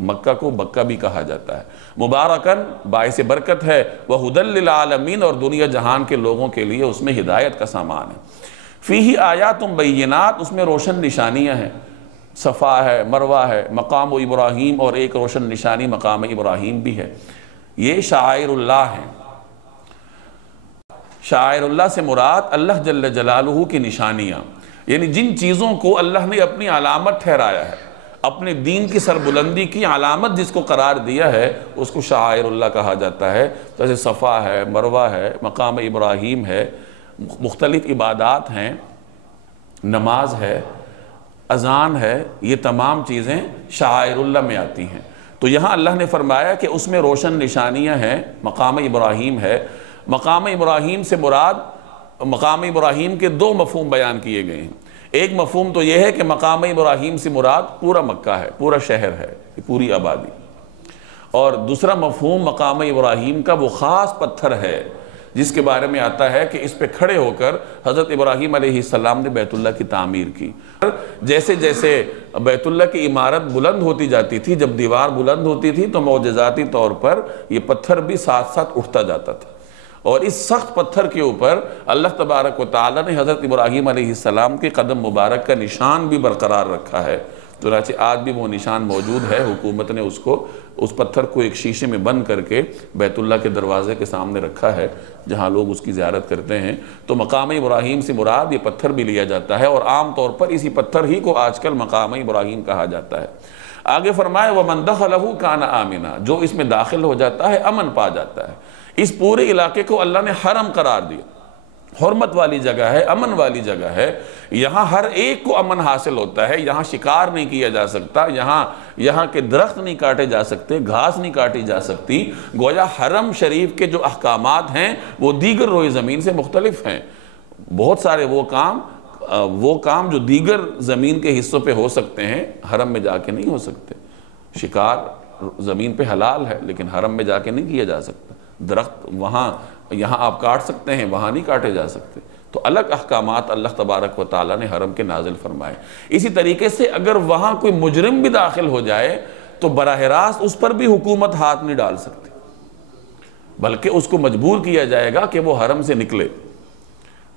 مکہ کو بکہ بھی کہا جاتا ہے۔ مبارکاً، باعث برکت ہے، وہدی للعالمین، اور دنیا جہان کے لوگوں کے لیے اس میں ہدایت کا سامان ہے۔ فیہ آیات بینات، اس میں روشن نشانیاں ہیں، صفا ہے، مروہ ہے، مقام ابراہیم، اور ایک روشن نشانی مقام ابراہیم بھی ہے۔ یہ شعائر اللہ ہیں۔ شعائر اللہ سے مراد اللہ جل جلالہ کی نشانیاں، یعنی جن چیزوں کو اللہ نے اپنی علامت ٹھہرایا ہے، اپنے دین کی سربلندی کی علامت جس کو قرار دیا ہے، اس کو شعائر اللہ کہا جاتا ہے۔ جیسے صفا ہے، مروہ ہے، مقام ابراہیم ہے، مختلف عبادات ہیں، نماز ہے، اذان ہے، یہ تمام چیزیں شعائر اللہ میں آتی ہیں۔ تو یہاں اللہ نے فرمایا کہ اس میں روشن نشانیاں ہیں، مقام ابراہیم ہے۔ مقام ابراہیم سے مراد، مقام ابراہیم کے 2 مفہوم بیان کیے گئے ہیں۔ ایک مفہوم تو یہ ہے کہ مقام ابراہیم سے مراد پورا مکہ ہے، پورا شہر ہے، پوری آبادی۔ اور دوسرا مفہوم مقام ابراہیم کا وہ خاص پتھر ہے جس کے بارے میں آتا ہے کہ اس پہ کھڑے ہو کر حضرت ابراہیم علیہ السلام نے بیت اللہ کی تعمیر کی۔ جیسے جیسے بیت اللہ کی عمارت بلند ہوتی جاتی تھی، جب دیوار بلند ہوتی تھی تو معجزاتی طور پر یہ پتھر بھی ساتھ ساتھ اٹھتا جاتا تھا، اور اس سخت پتھر کے اوپر اللہ تبارک و تعالیٰ نے حضرت ابراہیم علیہ السلام کے قدم مبارک کا نشان بھی برقرار رکھا ہے۔ چنانچہ آج بھی وہ نشان موجود ہے۔ حکومت نے اس پتھر کو ایک شیشے میں بند کر کے بیت اللہ کے دروازے کے سامنے رکھا ہے، جہاں لوگ اس کی زیارت کرتے ہیں۔ تو مقام ابراہیم سے مراد یہ پتھر بھی لیا جاتا ہے، اور عام طور پر اسی پتھر ہی کو آج کل مقام ابراہیم کہا جاتا ہے۔ آگے فرمائے وَمَن دَخَلَهُ كَانَ آمِنًا، جو اس میں داخل ہو جاتا ہے امن پا جاتا ہے۔ اس پورے علاقے کو اللہ نے حرم قرار دیا، حرمت والی جگہ ہے، امن والی جگہ ہے۔ یہاں ہر ایک کو امن حاصل ہوتا ہے، یہاں شکار نہیں کیا جا سکتا، یہاں کے درخت نہیں کاٹے جا سکتے، گھاس نہیں کاٹی جا سکتی۔ گویا حرم شریف کے جو احکامات ہیں وہ دیگر روئے زمین سے مختلف ہیں۔ بہت سارے وہ کام جو دیگر زمین کے حصوں پہ ہو سکتے ہیں، حرم میں جا کے نہیں ہو سکتے۔ شکار زمین پہ حلال ہے لیکن حرم میں جا کے نہیں کیا جا سکتا۔ درخت یہاں آپ کاٹ سکتے ہیں، وہاں نہیں کاٹے جا سکتے۔ تو الگ احکامات اللہ تبارک و تعالیٰ نے حرم کے نازل فرمائے۔ اسی طریقے سے اگر وہاں کوئی مجرم بھی داخل ہو جائے تو براہ راست اس پر بھی حکومت ہاتھ نہیں ڈال سکتی، بلکہ اس کو مجبور کیا جائے گا کہ وہ حرم سے نکلے۔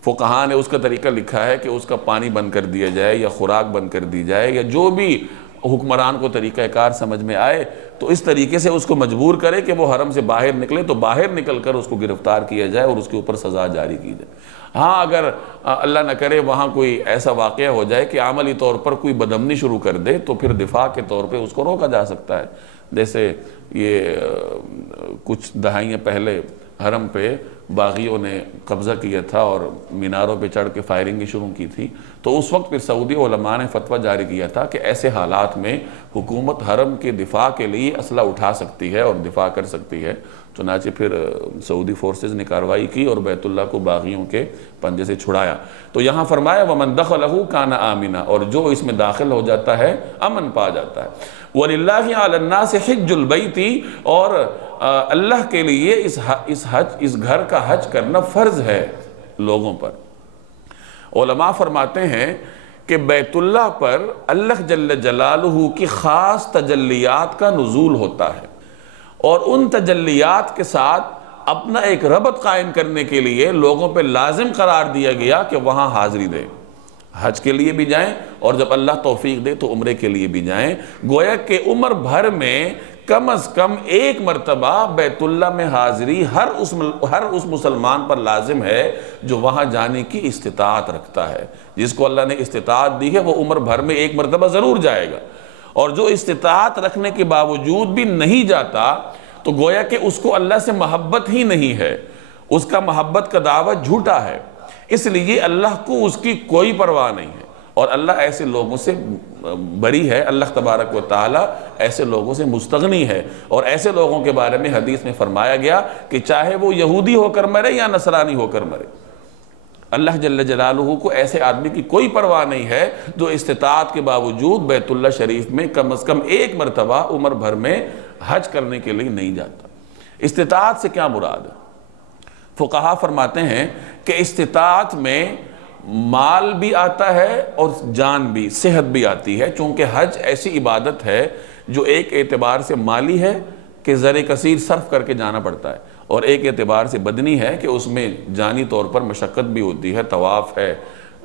فقہاء نے اس کا طریقہ لکھا ہے کہ اس کا پانی بند کر دیا جائے یا خوراک بند کر دی جائے، یا جو بھی حکمران کو طریقہ کار سمجھ میں آئے تو اس طریقے سے اس کو مجبور کرے کہ وہ حرم سے باہر نکلے، تو باہر نکل کر اس کو گرفتار کیا جائے اور اس کے اوپر سزا جاری کی جائے۔ ہاں اگر اللہ نہ کرے وہاں کوئی ایسا واقعہ ہو جائے کہ عملی طور پر کوئی بدامنی شروع کر دے تو پھر دفاع کے طور پہ اس کو روکا جا سکتا ہے۔ جیسے یہ کچھ دہائیاں پہلے حرم پہ باغیوں نے قبضہ کیا تھا اور میناروں پہ چڑھ کے فائرنگ شروع کی تھی، تو اس وقت پھر سعودی علماء نے فتویٰ جاری کیا تھا کہ ایسے حالات میں حکومت حرم کے دفاع کے لیے اسلحہ اٹھا سکتی ہے اور دفاع کر سکتی ہے۔ چنانچہ پھر سعودی فورسز نے کارروائی کی اور بیت اللہ کو باغیوں کے پنجے سے چھڑایا۔ تو یہاں فرمایا وَمَن دَخَلَهُ كَانَ آمِنًا، اور جو اس میں داخل ہو جاتا ہے امن پا جاتا ہے۔ وَلِلَّهِ عَلَى النَّاسِ حِجُّ الْبَيْتِ، اور اللہ کے لیے اس گھر کا حج کرنا فرض ہے لوگوں پر۔ علماء فرماتے ہیں کہ بیت اللہ پر اللہ جل جلالہ کی خاص تجلیات کا نزول ہوتا ہے، اور ان تجلیات کے ساتھ اپنا ایک ربط قائم کرنے کے لیے لوگوں پہ لازم قرار دیا گیا کہ وہاں حاضری دیں، حج کے لیے بھی جائیں اور جب اللہ توفیق دے تو عمرے کے لیے بھی جائیں۔ گویا کہ عمر بھر میں کم از کم ایک مرتبہ بیت اللہ میں حاضری ہر اس مسلمان پر لازم ہے جو وہاں جانے کی استطاعت رکھتا ہے۔ جس کو اللہ نے استطاعت دی ہے وہ عمر بھر میں ایک مرتبہ ضرور جائے گا، اور جو استطاعت رکھنے کے باوجود بھی نہیں جاتا تو گویا کہ اس کو اللہ سے محبت ہی نہیں ہے، اس کا محبت کا دعویٰ جھوٹا ہے، اس لیے اللہ کو اس کی کوئی پرواہ نہیں ہے، اور اللہ ایسے لوگوں سے بری ہے، اللہ تبارک و تعالی ایسے لوگوں سے مستغنی ہے۔ اور ایسے لوگوں کے بارے میں حدیث میں فرمایا گیا کہ چاہے وہ یہودی ہو کر مرے یا نصرانی ہو کر مرے، اللہ جل جلالہ کو ایسے آدمی کی کوئی پرواہ نہیں ہے جو استطاعت کے باوجود بیت اللہ شریف میں کم از کم ایک مرتبہ عمر بھر میں حج کرنے کے لیے نہیں جاتا۔ استطاعت سے کیا مراد ہے؟ فقہاء فرماتے ہیں کہ استطاعت میں مال بھی آتا ہے اور جان بھی، صحت بھی آتی ہے، چونکہ حج ایسی عبادت ہے جو ایک اعتبار سے مالی ہے کہ زر کثیر صرف کر کے جانا پڑتا ہے، اور ایک اعتبار سے بدنی ہے کہ اس میں جانی طور پر مشقت بھی ہوتی ہے، طواف ہے،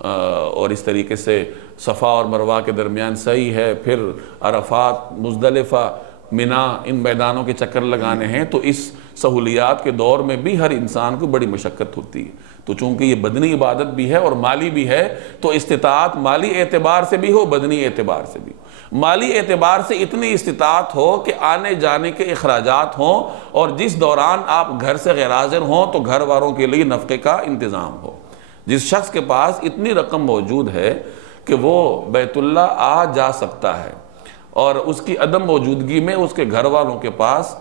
اور اس طریقے سے صفا اور مروہ کے درمیان سعی ہے، پھر عرفات، مزدلفہ، منا، ان میدانوں کے چکر لگانے ہیں۔ تو اس سہولیات کے دور میں بھی ہر انسان کو بڑی مشقت ہوتی ہے، تو چونکہ یہ بدنی عبادت بھی ہے اور مالی بھی ہے تو استطاعت مالی اعتبار سے بھی ہو، بدنی اعتبار سے بھی ہو۔ مالی اعتبار سے اتنی استطاعت ہو کہ آنے جانے کے اخراجات ہوں، اور جس دوران آپ گھر سے غیر حاضر ہوں تو گھر والوں کے لیے نفقے کا انتظام ہو۔ جس شخص کے پاس اتنی رقم موجود ہے کہ وہ بیت اللہ آ جا سکتا ہے، اور اس کی عدم موجودگی میں اس کے گھر والوں کے پاس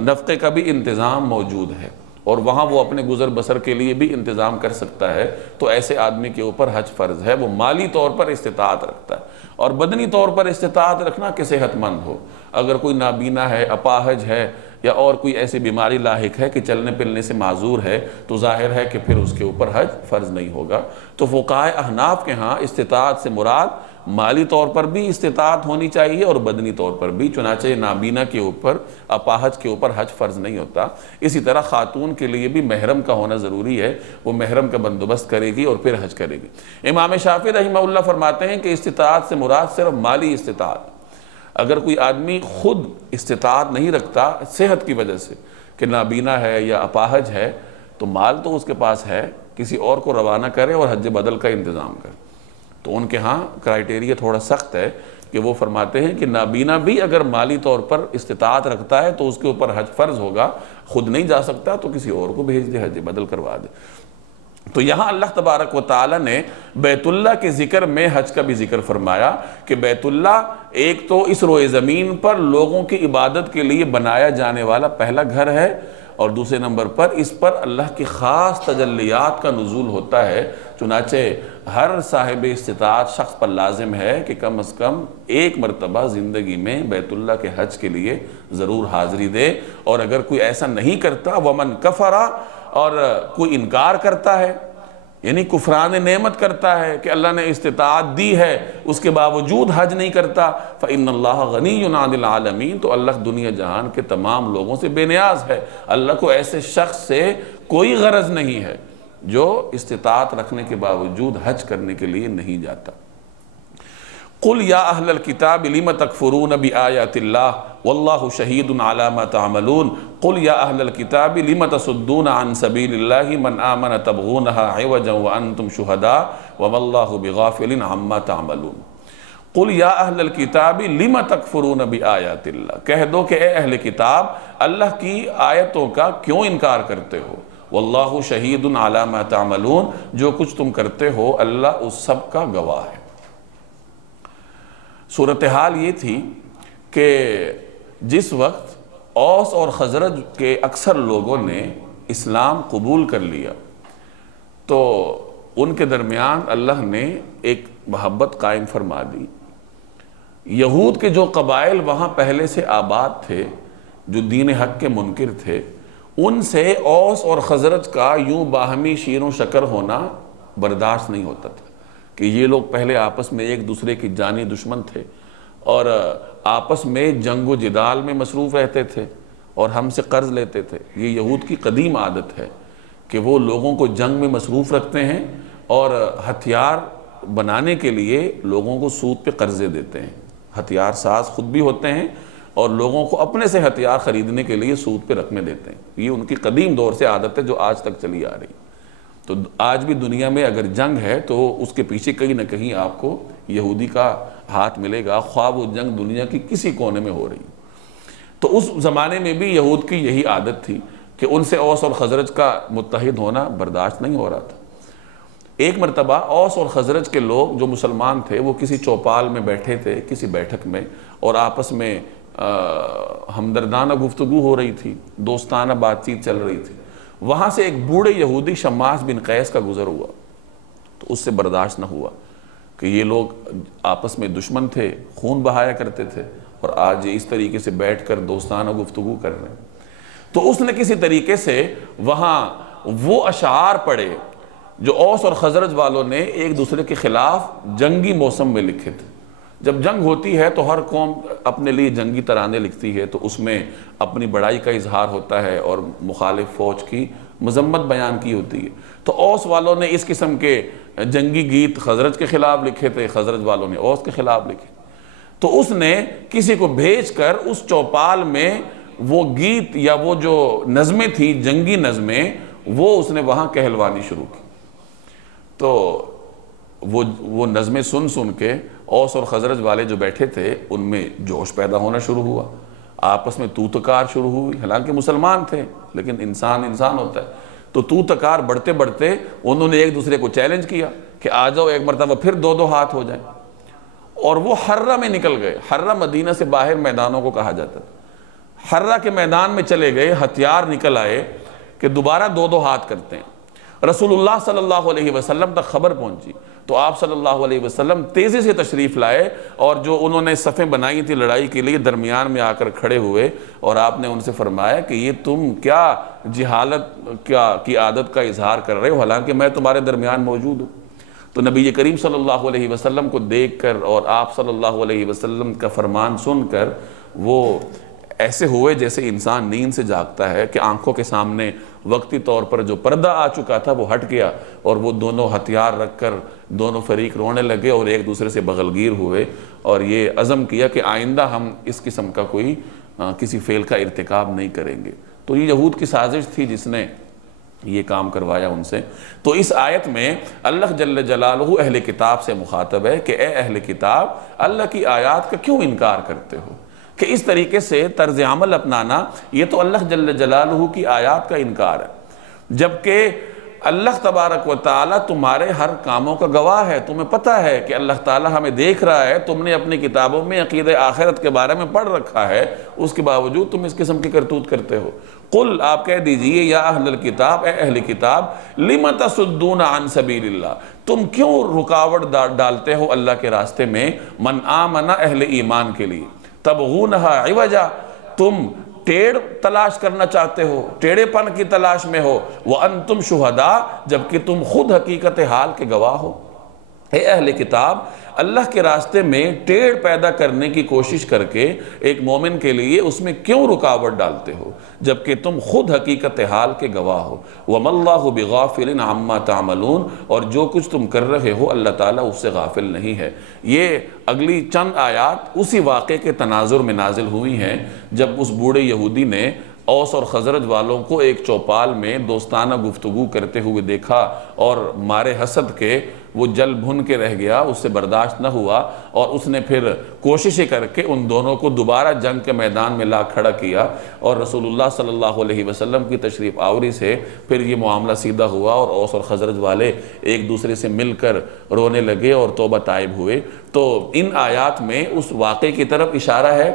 نفقے کا بھی انتظام موجود ہے، اور وہاں وہ اپنے گزر بسر کے لیے بھی انتظام کر سکتا ہے، تو ایسے آدمی کے اوپر حج فرض ہے۔ وہ مالی طور پر استطاعت رکھتا ہے، اور بدنی طور پر استطاعت رکھنا کہ صحت مند ہو۔ اگر کوئی نابینا ہے، اپاہج ہے، یا اور کوئی ایسی بیماری لاحق ہے کہ چلنے پلنے سے معذور ہے، تو ظاہر ہے کہ پھر اس کے اوپر حج فرض نہیں ہوگا۔ تو فقہائے احناف کے ہاں استطاعت سے مراد مالی طور پر بھی استطاعت ہونی چاہیے اور بدنی طور پر بھی، چنانچہ نابینا کے اوپر، اپاہج کے اوپر حج فرض نہیں ہوتا۔ اسی طرح خاتون کے لیے بھی محرم کا ہونا ضروری ہے، وہ محرم کا بندوبست کرے گی اور پھر حج کرے گی۔ امام شافعی رحمہ اللہ فرماتے ہیں کہ استطاعت سے مراد صرف مالی استطاعت۔ اگر کوئی آدمی خود استطاعت نہیں رکھتا صحت کی وجہ سے کہ نابینا ہے یا اپاہج ہے، تو مال تو اس کے پاس ہے، کسی اور کو روانہ کرے اور حج بدل کا انتظام کرے۔ تو ان کے ہاں کرائٹیریا تھوڑا سخت ہے کہ وہ فرماتے ہیں کہ نابینا بھی اگر مالی طور پر استطاعت رکھتا ہے تو اس کے اوپر حج فرض ہوگا، خود نہیں جا سکتا تو کسی اور کو بھیج دے، حج بدل کروا دے۔ تو یہاں اللہ تبارک و تعالی نے بیت اللہ کے ذکر میں حج کا بھی ذکر فرمایا کہ بیت اللہ ایک تو اس روئے زمین پر لوگوں کی عبادت کے لیے بنایا جانے والا پہلا گھر ہے، اور دوسرے نمبر پر اس پر اللہ کی خاص تجلیات کا نزول ہوتا ہے۔ چنانچہ ہر صاحب استطاعت شخص پر لازم ہے کہ کم از کم ایک مرتبہ زندگی میں بیت اللہ کے حج کے لیے ضرور حاضری دے، اور اگر کوئی ایسا نہیں کرتا وَمَن كَفَرَ، اور کوئی انکار کرتا ہے، یعنی کفران نعمت کرتا ہے کہ اللہ نے استطاعت دی ہے اس کے باوجود حج نہیں کرتا، فَإِنَّ اللَّهَ غَنِيٌّ عَنِ الْعَالَمِينَ، تو اللہ دنیا جہان کے تمام لوگوں سے بے نیاز ہے۔ اللہ کو ایسے شخص سے کوئی غرض نہیں ہے جو استطاعت رکھنے کے باوجود حج کرنے کے لیے نہیں جاتا۔ قُلْ يَا أَهْلَ الْكِتَابِ لِمَ تَكْفُرُونَ بِآيَاتِ اللَّهِ وَاللَّهُ شَهِيدٌ عَلَى مَا تَعْمَلُونَ قُلْ يَا أَهْلَ الْكِتَابِ لِمَ تَصُدُّونَ عَنْ سَبِيلِ اللَّهِ مَنْ آمَنَ تَبْغُونَهَا عِوَجًا وَأَنْتُمْ شُهَدَاءُ وَمَا اللَّهُ بِغَافِلٍ عَمَّا تَعْمَلُونَ قُلْ يَا أَهْلَ الْكِتَابِ لِمَ تَكْفُرُونَ بِآيَاتِ اللَّهِ کہہ دو کہ اے اہل کتاب اللہ کی آیتوں کا کیوں انکار کرتے ہو، وَاللَّهُ شَهِيدٌ عَلَى مَا تَعْمَلُونَ جو کچھ تم کرتے ہو اللہ اس سب کا گواہ ہے۔ صورتحال یہ تھی کہ جس وقت اوس اور خزرج کے اکثر لوگوں نے اسلام قبول کر لیا تو ان کے درمیان اللہ نے ایک محبت قائم فرما دی۔ یہود کے جو قبائل وہاں پہلے سے آباد تھے، جو دین حق کے منکر تھے، ان سے اوس اور خزرج کا یوں باہمی شیر و شکر ہونا برداشت نہیں ہوتا تھا کہ یہ لوگ پہلے آپس میں ایک دوسرے کی جانی دشمن تھے اور آپس میں جنگ و جدال میں مصروف رہتے تھے اور ہم سے قرض لیتے تھے۔ یہ یہود کی قدیم عادت ہے کہ وہ لوگوں کو جنگ میں مصروف رکھتے ہیں اور ہتھیار بنانے کے لیے لوگوں کو سود پہ قرضے دیتے ہیں، ہتھیار ساز خود بھی ہوتے ہیں اور لوگوں کو اپنے سے ہتھیار خریدنے کے لیے سود پہ رقمیں دیتے ہیں۔ یہ ان کی قدیم دور سے عادت ہے جو آج تک چلی آ رہی۔ تو آج بھی دنیا میں اگر جنگ ہے تو اس کے پیچھے کہیں نہ کہیں آپ کو یہودی کا ہاتھ ملے گا، خواہ وہ جنگ دنیا کی کسی کونے میں ہو رہی۔ تو اس زمانے میں بھی یہود کی یہی عادت تھی کہ ان سے اوس اور خزرج کا متحد ہونا برداشت نہیں ہو رہا تھا۔ ایک مرتبہ اوس اور خزرج کے لوگ جو مسلمان تھے وہ کسی چوپال میں بیٹھے تھے، کسی بیٹھک میں، اور آپس میں ہمدردانہ گفتگو ہو رہی تھی، دوستانہ بات چیت چل رہی تھی۔ وہاں سے ایک بوڑھے یہودی شماس بن قیس کا گزر ہوا تو اس سے برداشت نہ ہوا کہ یہ لوگ آپس میں دشمن تھے، خون بہایا کرتے تھے، اور آج یہ اس طریقے سے بیٹھ کر دوستانہ گفتگو کر رہے ہیں۔ تو اس نے کسی طریقے سے وہاں وہ اشعار پڑھے جو اوس اور خزرج والوں نے ایک دوسرے کے خلاف جنگی موسم میں لکھے تھے۔ جب جنگ ہوتی ہے تو ہر قوم اپنے لیے جنگی ترانے لکھتی ہے، تو اس میں اپنی بڑائی کا اظہار ہوتا ہے اور مخالف فوج کی مذمت بیان کی ہوتی ہے۔ تو اوس والوں نے اس قسم کے جنگی گیت خزرج کے خلاف لکھے تھے، خزرج والوں نے اوس کے خلاف لکھے۔ تو اس نے کسی کو بھیج کر اس چوپال میں وہ گیت یا وہ جو نظمیں تھیں، جنگی نظمیں، وہ اس نے وہاں کہلوانی شروع کی۔ تو وہ نظمیں سن سن کے اوس اور خزرج والے جو بیٹھے تھے ان میں جوش پیدا ہونا شروع ہوا، آپس میں تو تکار شروع ہوئی۔ حالانکہ مسلمان تھے لیکن انسان ہوتا ہے، تو تو تکار بڑھتے بڑھتے انہوں نے ایک دوسرے کو چیلنج کیا کہ آ جاؤ ایک مرتبہ پھر دو دو ہاتھ ہو جائیں، اور وہ حرہ میں نکل گئے۔ حرہ مدینہ سے باہر میدانوں کو کہا جاتا تھا۔ حرہ کے میدان میں چلے گئے، ہتھیار نکل آئے کہ دوبارہ دو دو ہاتھ کرتے ہیں۔ رسول اللہ صلی اللہ علیہ وسلم تک خبر پہنچی تو آپ صلی اللہ علیہ وسلم تیزی سے تشریف لائے، اور جو انہوں نے صفیں بنائی تھی لڑائی کے لیے درمیان میں آ کر کھڑے ہوئے، اور آپ نے ان سے فرمایا کہ یہ تم کیا جہالت کی عادت کا اظہار کر رہے ہو، حالانکہ میں تمہارے درمیان موجود ہوں۔ تو نبی کریم صلی اللہ علیہ وسلم کو دیکھ کر اور آپ صلی اللہ علیہ وسلم کا فرمان سن کر وہ ایسے ہوئے جیسے انسان نیند سے جاگتا ہے کہ آنکھوں کے سامنے وقتی طور پر جو پردہ آ چکا تھا وہ ہٹ گیا، اور وہ دونوں ہتھیار رکھ کر دونوں فریق رونے لگے اور ایک دوسرے سے بغلگیر ہوئے، اور یہ عزم کیا کہ آئندہ ہم اس قسم کا کوئی کسی فعل کا ارتکاب نہیں کریں گے۔ تو یہ یہود کی سازش تھی جس نے یہ کام کروایا ان سے۔ تو اس آیت میں اللہ جل جلالہ اہل کتاب سے مخاطب ہے کہ اے اہل کتاب اللہ کی آیات کا کیوں انکار کرتے ہو، کہ اس طریقے سے طرز عمل اپنانا یہ تو اللہ جل جلالہ کی آیات کا انکار ہے، جبکہ اللہ تبارک و تعالیٰ تمہارے ہر کاموں کا گواہ ہے۔ تمہیں پتہ ہے کہ اللہ تعالیٰ ہمیں دیکھ رہا ہے، تم نے اپنی کتابوں میں عقیدہ آخرت کے بارے میں پڑھ رکھا ہے، اس کے باوجود تم اس قسم کی کرتوت کرتے ہو۔ قل آپ کہہ دیجئے یا اہل الکتاب، اے اہل کتاب، لم تصدون عن سبیل اللہ، تم کیوں رکاوٹ ڈالتے ہو اللہ کے راستے میں، من آمن اہل ایمان کے لیے، تبغونہا عوجا، تم ٹیڑھ تلاش کرنا چاہتے ہو، ٹیڑھے پن کی تلاش میں ہو، وَأَنْتُمْ شُهَدَاء، جبکہ تم خود حقیقت حال کے گواہ ہو۔ اے اہل کتاب، اللہ کے راستے میں ٹیڑھ پیدا کرنے کی کوشش کر کے ایک مومن کے لیے اس میں کیوں رکاوٹ ڈالتے ہو جبکہ تم خود حقیقت حال کے گواہ ہو۔ وَمَا اللَّهُ بِغَافِلٍ عَمَّا تَعْمَلُونَ، اور جو کچھ تم کر رہے ہو اللہ تعالیٰ اس سے غافل نہیں ہے۔ یہ اگلی چند آیات اسی واقعے کے تناظر میں نازل ہوئی ہیں جب اس بوڑھے یہودی نے اوس اور خزرج والوں کو ایک چوپال میں دوستانہ گفتگو کرتے ہوئے دیکھا اور مارے حسد کے وہ جل بھن کے رہ گیا، اس سے برداشت نہ ہوا، اور اس نے پھر کوششیں کر کے ان دونوں کو دوبارہ جنگ کے میدان میں لا کھڑا کیا، اور رسول اللہ صلی اللہ علیہ وسلم کی تشریف آوری سے پھر یہ معاملہ سیدھا ہوا، اور اوس اور خزرج والے ایک دوسرے سے مل کر رونے لگے اور توبہ تائب ہوئے۔ تو ان آیات میں اس واقعے کی طرف اشارہ ہے،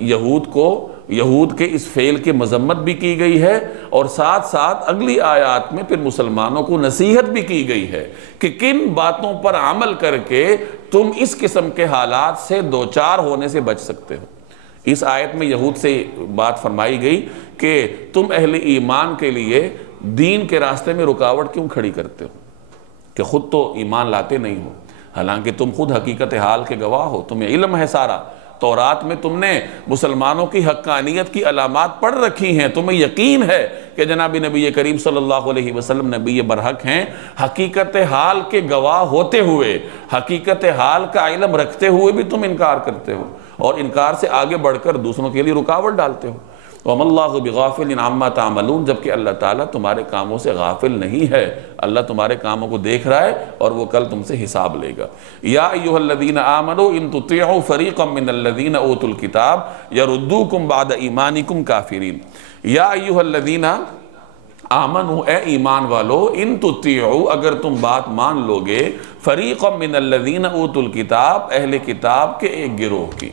یہود کے اس فعل کی مذمت بھی کی گئی ہے، اور ساتھ ساتھ اگلی آیات میں پھر مسلمانوں کو نصیحت بھی کی گئی ہے کہ کن باتوں پر عمل کر کے تم اس قسم کے حالات سے دوچار ہونے سے بچ سکتے ہو۔ اس آیت میں یہود سے بات فرمائی گئی کہ تم اہل ایمان کے لیے دین کے راستے میں رکاوٹ کیوں کھڑی کرتے ہو کہ خود تو ایمان لاتے نہیں ہو، حالانکہ تم خود حقیقت حال کے گواہ ہو، تمہیں علم ہے سارا، تورات میں تم نے مسلمانوں کی حقانیت کی علامات پڑھ رکھی ہیں، تمہیں یقین ہے کہ جناب نبی کریم صلی اللہ علیہ وسلم نبی برحق ہیں، حقیقت حال کے گواہ ہوتے ہوئے، حقیقت حال کا علم رکھتے ہوئے بھی تم انکار کرتے ہو، اور انکار سے آگے بڑھ کر دوسروں کے لیے رکاوٹ ڈالتے ہو۔ وَمَا اللَّهُ بِغَافِلٍ عَمَّا تَعْمَلُونَ، جبکہ اللہ تعالیٰ تمہارے کاموں سے غافل نہیں ہے، اللہ تمہارے کاموں کو دیکھ رہا ہے اور وہ کل تم سے حساب لے گا۔ یا ایھا الذین آمنوا ان تطیعوا فریقا من الذین اوتوا الکتاب یردوکم بعد ایمانکم کافرین۔ یا ایھا الذین آمنوا، اے ایمان والو، ان تطیعوا، اگر تم بات مان لوگے، فریقا من الذین اوتوا الکتاب، اہل کتاب کے ایک گروہ کی،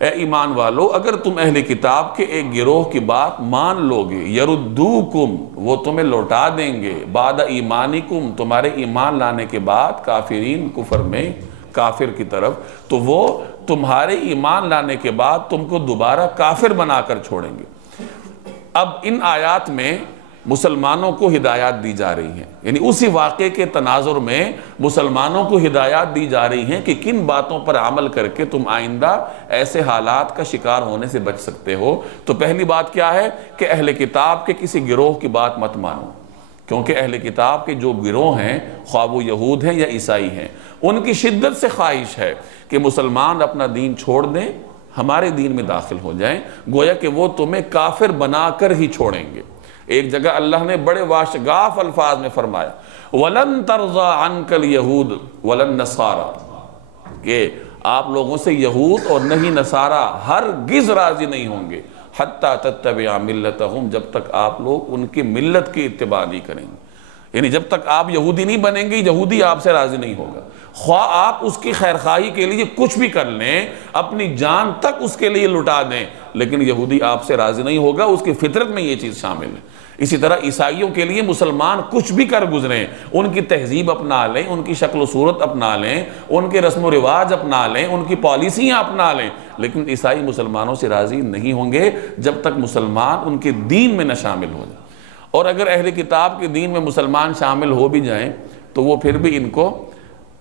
اے ایمان والو اگر تم اہل کتاب کے ایک گروہ کی بات مان لوگے، یردوکم، وہ تمہیں لوٹا دیں گے، بعد ایمانکم، تمہارے ایمان لانے کے بعد، کافرین، کفر میں، کافر کی طرف، تو وہ تمہارے ایمان لانے کے بعد تم کو دوبارہ کافر بنا کر چھوڑیں گے۔ اب ان آیات میں مسلمانوں کو ہدایات دی جا رہی ہیں، یعنی اسی واقعے کے تناظر میں مسلمانوں کو ہدایات دی جا رہی ہیں کہ کن باتوں پر عمل کر کے تم آئندہ ایسے حالات کا شکار ہونے سے بچ سکتے ہو۔ تو پہلی بات کیا ہے کہ اہل کتاب کے کسی گروہ کی بات مت مانو، کیونکہ اہل کتاب کے جو گروہ ہیں، خواہ وہ یہود ہیں یا عیسائی ہیں، ان کی شدت سے خواہش ہے کہ مسلمان اپنا دین چھوڑ دیں، ہمارے دین میں داخل ہو جائیں، گویا کہ وہ تمہیں کافر بنا کر ہی چھوڑیں گے۔ ایک جگہ اللہ نے بڑے واشگاف الفاظ میں فرمایا وَلَن تَرْضَى عَنْكَ الْيَهُودُ وَلَن نَّصَارَى، کہ آپ لوگوں سے یہود اور نہیں نصارہ ہرگز راضی نہیں ہوں گے، حَتَّى تَتَّبِعَ مِلَّتَهُمْ، جب تک آپ لوگ ان کی ملت کی اتباع نہیں کریں گے، یعنی جب تک آپ یہودی نہیں بنیں گے، یہودی آپ سے راضی نہیں ہوگا، خواہ آپ اس کی خیرخواہی کے لیے کچھ بھی کر لیں، اپنی جان تک اس کے لیے لٹا دیں، لیکن یہودی آپ سے راضی نہیں ہوگا، اس کی فطرت میں یہ چیز شامل ہے۔ اسی طرح عیسائیوں کے لیے مسلمان کچھ بھی کر گزریں، ان کی تہذیب اپنا لیں، ان کی شکل و صورت اپنا لیں، ان کے رسم و رواج اپنا لیں، ان کی پالیسیاں اپنا لیں، لیکن عیسائی مسلمانوں سے راضی نہیں ہوں گے جب تک مسلمان ان کے دین میں نہ شامل ہو جائیں۔ اور اگر اہل کتاب کے دین میں مسلمان شامل ہو بھی جائیں تو وہ پھر بھی ان کو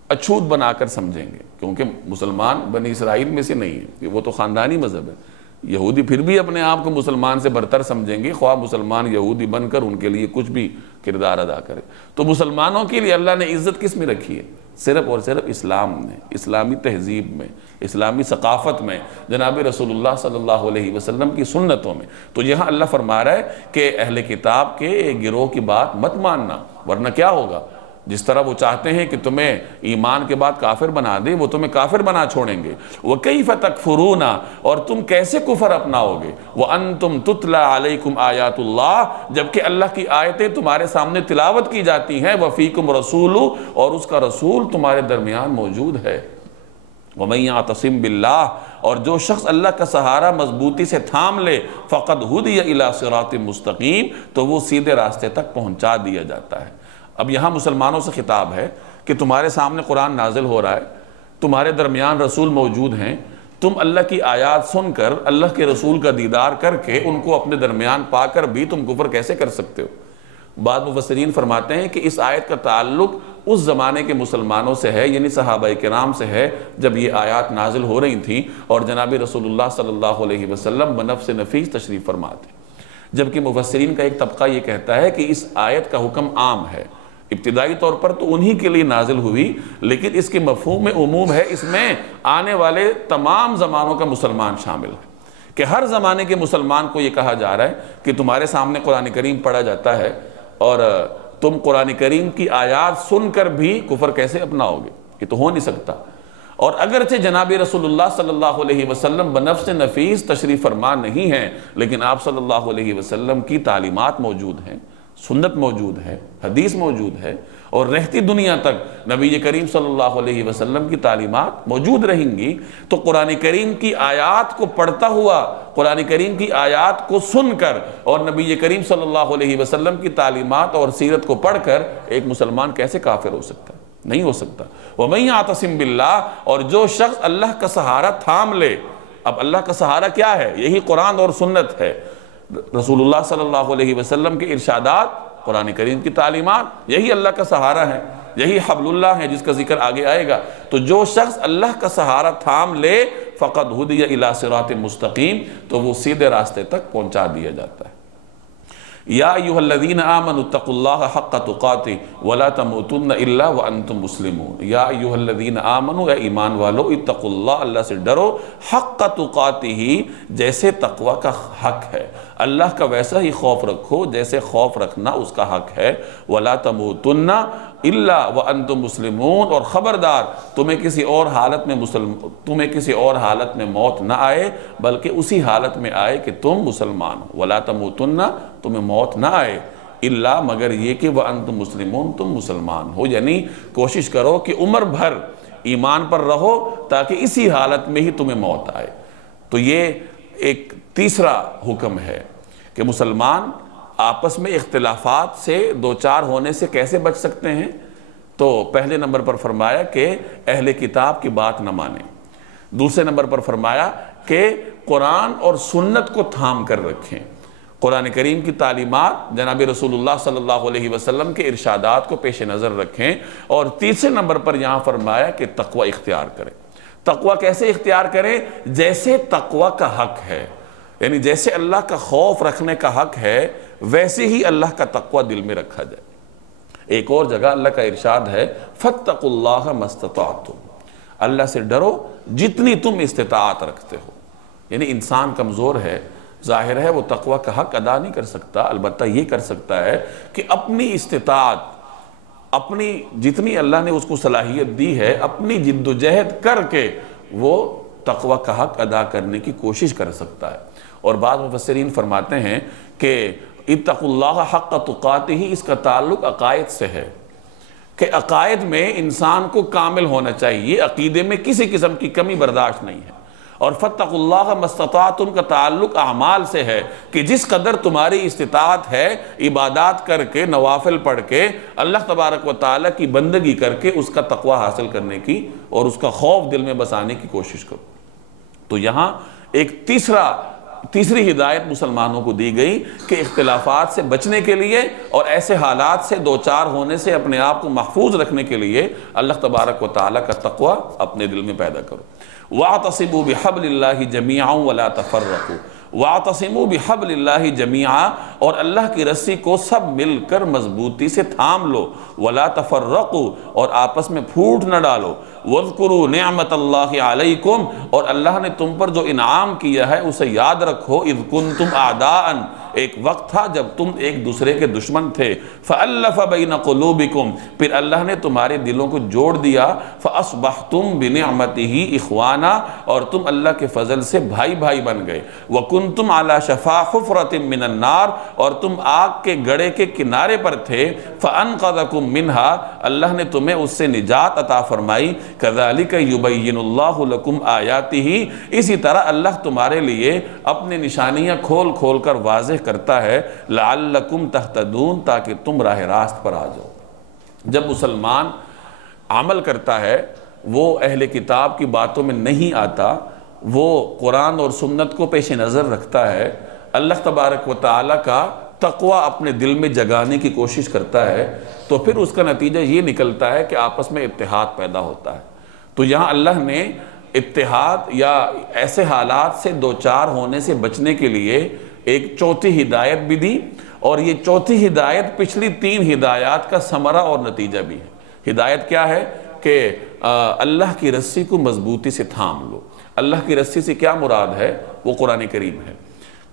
اچھوت بنا کر سمجھیں گے، کیونکہ مسلمان بنی اسرائیل میں سے نہیں ہے، وہ تو خاندانی مذہب ہے۔ یہودی پھر بھی اپنے آپ کو مسلمان سے برتر سمجھیں گے، خواہ مسلمان یہودی بن کر ان کے لیے کچھ بھی کردار ادا کرے۔ تو مسلمانوں کے لیے اللہ نے عزت کس میں رکھی ہے؟ صرف اور صرف اسلام میں، اسلامی تہذیب میں، اسلامی ثقافت میں، جناب رسول اللہ صلی اللہ علیہ وسلم کی سنتوں میں۔ تو یہاں اللہ فرما رہا ہے کہ اہل کتاب کے ایک گروہ کی بات مت ماننا، ورنہ کیا ہوگا؟ جس طرح وہ چاہتے ہیں کہ تمہیں ایمان کے بعد کافر بنا دیں، وہ تمہیں کافر بنا چھوڑیں گے۔ وَكَيْفَ تَكْفُرُونَ، اور تم کیسے کفر اپناؤ گے؟ وَأَنْتُمْ تُتْلَى عَلَيْكُمْ آيَاتُ اللَّهِ، جبکہ اللہ کی آیتیں تمہارے سامنے تلاوت کی جاتی ہیں، وَفِيكُمْ رَسُولُ، اور اس کا رسول تمہارے درمیان موجود ہے۔ وَمَن يَعْتَصِم بِاللَّهِ، اور جو شخص اللہ کا سہارا مضبوطی سے تھام لے، فَقَدْ هُدِيَ إِلَى صِرَاطٍ مُسْتَقِيمٍ، تو وہ سیدھے راستے تک پہنچا دیا جاتا ہے۔ اب یہاں مسلمانوں سے خطاب ہے کہ تمہارے سامنے قرآن نازل ہو رہا ہے، تمہارے درمیان رسول موجود ہیں، تم اللہ کی آیات سن کر، اللہ کے رسول کا دیدار کر کے، ان کو اپنے درمیان پا کر بھی تم کفر کیسے کر سکتے ہو؟ بعض مفسرین فرماتے ہیں کہ اس آیت کا تعلق اس زمانے کے مسلمانوں سے ہے، یعنی صحابہ کرام سے ہے، جب یہ آیات نازل ہو رہی تھیں اور جناب رسول اللہ صلی اللہ علیہ وسلم بنفس نفیس تشریف فرما تھے۔ جبکہ مفسرین کا ایک طبقہ یہ کہتا ہے کہ اس آیت کا حکم عام ہے، ابتدائی طور پر تو انہی کے لیے نازل ہوئی، لیکن اس کے مفہوم میں عموم ہے، اس میں آنے والے تمام زمانوں کا مسلمان شامل ہے، کہ ہر زمانے کے مسلمان کو یہ کہا جا رہا ہے کہ تمہارے سامنے قرآن کریم پڑھا جاتا ہے اور تم قرآن کریم کی آیات سن کر بھی کفر کیسے اپناؤ گے؟ یہ تو ہو نہیں سکتا۔ اور اگرچہ جناب رسول اللہ صلی اللہ علیہ وسلم بنفس نفیس تشریف فرما نہیں ہیں، لیکن آپ صلی اللہ علیہ وسلم کی تعلیمات موجود ہیں، سنت موجود ہے، حدیث موجود ہے، اور رہتی دنیا تک نبی کریم صلی اللہ علیہ وسلم کی تعلیمات موجود رہیں گی۔ تو قرآن کریم کی آیات کو پڑھتا ہوا، قرآن کریم کی آیات کو سن کر اور نبی کریم صلی اللہ علیہ وسلم کی تعلیمات اور سیرت کو پڑھ کر ایک مسلمان کیسے کافر ہو سکتا ہے؟ نہیں ہو سکتا۔ وَمَن يَعْتَصِم بِاللَّهِ، اور جو شخص اللہ کا سہارا تھام لے۔ اب اللہ کا سہارا کیا ہے؟ یہی قرآن اور سنت ہے، رسول اللہ صلی اللہ علیہ وسلم کے ارشادات، قرآن کریم کی تعلیمات، یہی اللہ کا سہارا ہے، یہی حبل اللہ ہے جس کا ذکر آگے آئے گا۔ تو جو شخص اللہ کا سہارا تھام لے فَقَدْ هُدِيَ إِلَىٰ صِرَاطٍ مُسْتَقِيمٍ، تو وہ سیدھے راستے تک پہنچا دیا جاتا ہے۔ یا ایھا الذین آمنوا اتقوا اللہ حق تقاتہ ولا تموتن الا وانتم مسلمون۔ یا ایھا الذین آمنوا، اے ایمان والو، اتقوا اللہ، اللہ سے ڈرو، حق تقاتہ، جیسے تقوی کا حق ہے، اللہ کا ویسا ہی خوف رکھو جیسے خوف رکھنا اس کا حق ہے۔ ولا تموتن الا وانتم مسلمون، اور خبردار تمہیں کسی اور حالت میں موت نہ آئے بلکہ اسی حالت میں آئے کہ تم مسلمان ہو۔ ولا تموتن، تمہیں موت نہ آئے، الا، مگر یہ کہ وانتم مسلمون، تم مسلمان ہو، یعنی کوشش کرو کہ عمر بھر ایمان پر رہو تاکہ اسی حالت میں ہی تمہیں موت آئے۔ تو یہ ایک تیسرا حکم ہے کہ مسلمان آپس میں اختلافات سے دوچار ہونے سے کیسے بچ سکتے ہیں؟ تو پہلے نمبر پر فرمایا کہ اہل کتاب کی بات نہ مانیں، دوسرے نمبر پر فرمایا کہ قرآن اور سنت کو تھام کر رکھیں، قرآن کریم کی تعلیمات، جناب رسول اللہ صلی اللہ علیہ وسلم کے ارشادات کو پیش نظر رکھیں، اور تیسرے نمبر پر یہاں فرمایا کہ تقوی اختیار کریں۔ تقوی کیسے اختیار کریں؟ جیسے تقوی کا حق ہے، یعنی جیسے اللہ کا خوف رکھنے کا حق ہے ویسے ہی اللہ کا تقوی دل میں رکھا جائے۔ ایک اور جگہ اللہ کا ارشاد ہے فَاتَّقُوا اللَّهَ مَا اسْتَطَعْتُمْ، اللہ سے ڈرو جتنی تم استطاعت رکھتے ہو۔ یعنی انسان کمزور ہے، ظاہر ہے وہ تقوی کا حق ادا نہیں کر سکتا، البتہ یہ کر سکتا ہے کہ اپنی استطاعت، اپنی جتنی اللہ نے اس کو صلاحیت دی ہے، اپنی جد و جہد کر کے وہ تقوی کا حق ادا کرنے کی کوشش کر سکتا ہے۔ اور بعض مفسرین فرماتے ہیں کہ اتقوا اللہ حق تقاتہ، اس کا تعلق عقائد سے ہے کہ عقائد میں انسان کو کامل ہونا چاہیے، عقیدے میں کسی قسم کی کمی برداشت نہیں ہے۔ اور فَاتَّقُوا اللَّهَ مَا اسْتَطَعْتُمْ کا تعلق اعمال سے ہے کہ جس قدر تمہاری استطاعت ہے، عبادات کر کے، نوافل پڑھ کے، اللہ تبارک و تعالیٰ کی بندگی کر کے اس کا تقوی حاصل کرنے کی اور اس کا خوف دل میں بسانے کی کوشش کرو۔ تو یہاں ایک تیسری ہدایت مسلمانوں کو دی گئی کہ اختلافات سے بچنے کے لیے اور ایسے حالات سے دوچار ہونے سے اپنے آپ کو محفوظ رکھنے کے لیے اللہ تبارک و تعالیٰ کا تقوی اپنے دل میں پیدا کرو۔ وَاعْتَصِمُوا بِحَبْلِ اللَّهِ جَمِيعًا وَلَا تَفَرَّقُوا، وَاعْتَصِمُوا بِحَبْلِ اللَّهِ جَمِيعًا، اور اللہ کی رسی کو سب مل کر مضبوطی سے تھام لو، وَلَا تَفَرَّقُوا، اور آپس میں پھوٹ نہ ڈالو، وَاذْكُرُوا نِعْمَةَ اللَّهِ عَلَيْكُمْ، اور اللہ نے تم پر جو انعام کیا ہے اسے یاد رکھو، اِذْ كُنْتُمْ أَعْدَاءً، ایک وقت تھا جب تم ایک دوسرے کے دشمن تھے، فَأَلَّفَ بَيْنَ قُلُوبِكُمْ، پھر اللہ نے تمہارے دلوں کو جوڑ دیا، فَأَصْبَحْتُمْ بِنِعْمَتِهِ إِخْوَانًا، اور تم اللہ کے فضل سے بھائی بھائی بن گئے، وَكُنْتُمْ عَلَى شَفَا حُفْرَةٍ مِّنَ النَّارِ، اور تم آگ کے گڑھے کے کنارے پر تھے، فَأَنْقَذَكُمْ مِنْهَا، اللہ نے تمہیں اس سے نجات عطا فرمائی، كَذَلِكَ يُبَيِّنُ اللَّهُ لَكُمْ آيَاتِهِ، اسی طرح اللہ تمہارے لیے اپنی نشانیاں کھول کھول کر واضح کرتا ہے، لَعَلَّكُمْ تَهْتَدُونَ، تاکہ تم راہ راست پر آ جاؤ۔ جب مسلمان عمل کرتا ہے، وہ اہل کتاب کی باتوں میں نہیں آتا، وہ قرآن اور سنت کو پیش نظر رکھتا ہے، اللہ تبارک و تعالیٰ کا تقوی اپنے دل میں جگانے کی کوشش کرتا ہے تو پھر اس کا نتیجہ یہ نکلتا ہے کہ آپس میں اتحاد پیدا ہوتا ہے۔ تو یہاں اللہ نے اتحاد یا ایسے حالات سے دوچار ہونے سے بچنے کے لیے ایک چوتھی ہدایت بھی دی، اور یہ چوتھی ہدایت پچھلی 3 ہدایات کا ثمرہ اور نتیجہ بھی ہے۔ ہدایت کیا ہے کہ اللہ کی رسی کو مضبوطی سے تھام لو۔ اللہ کی رسی سے کیا مراد ہے؟ وہ قرآن کریم ہے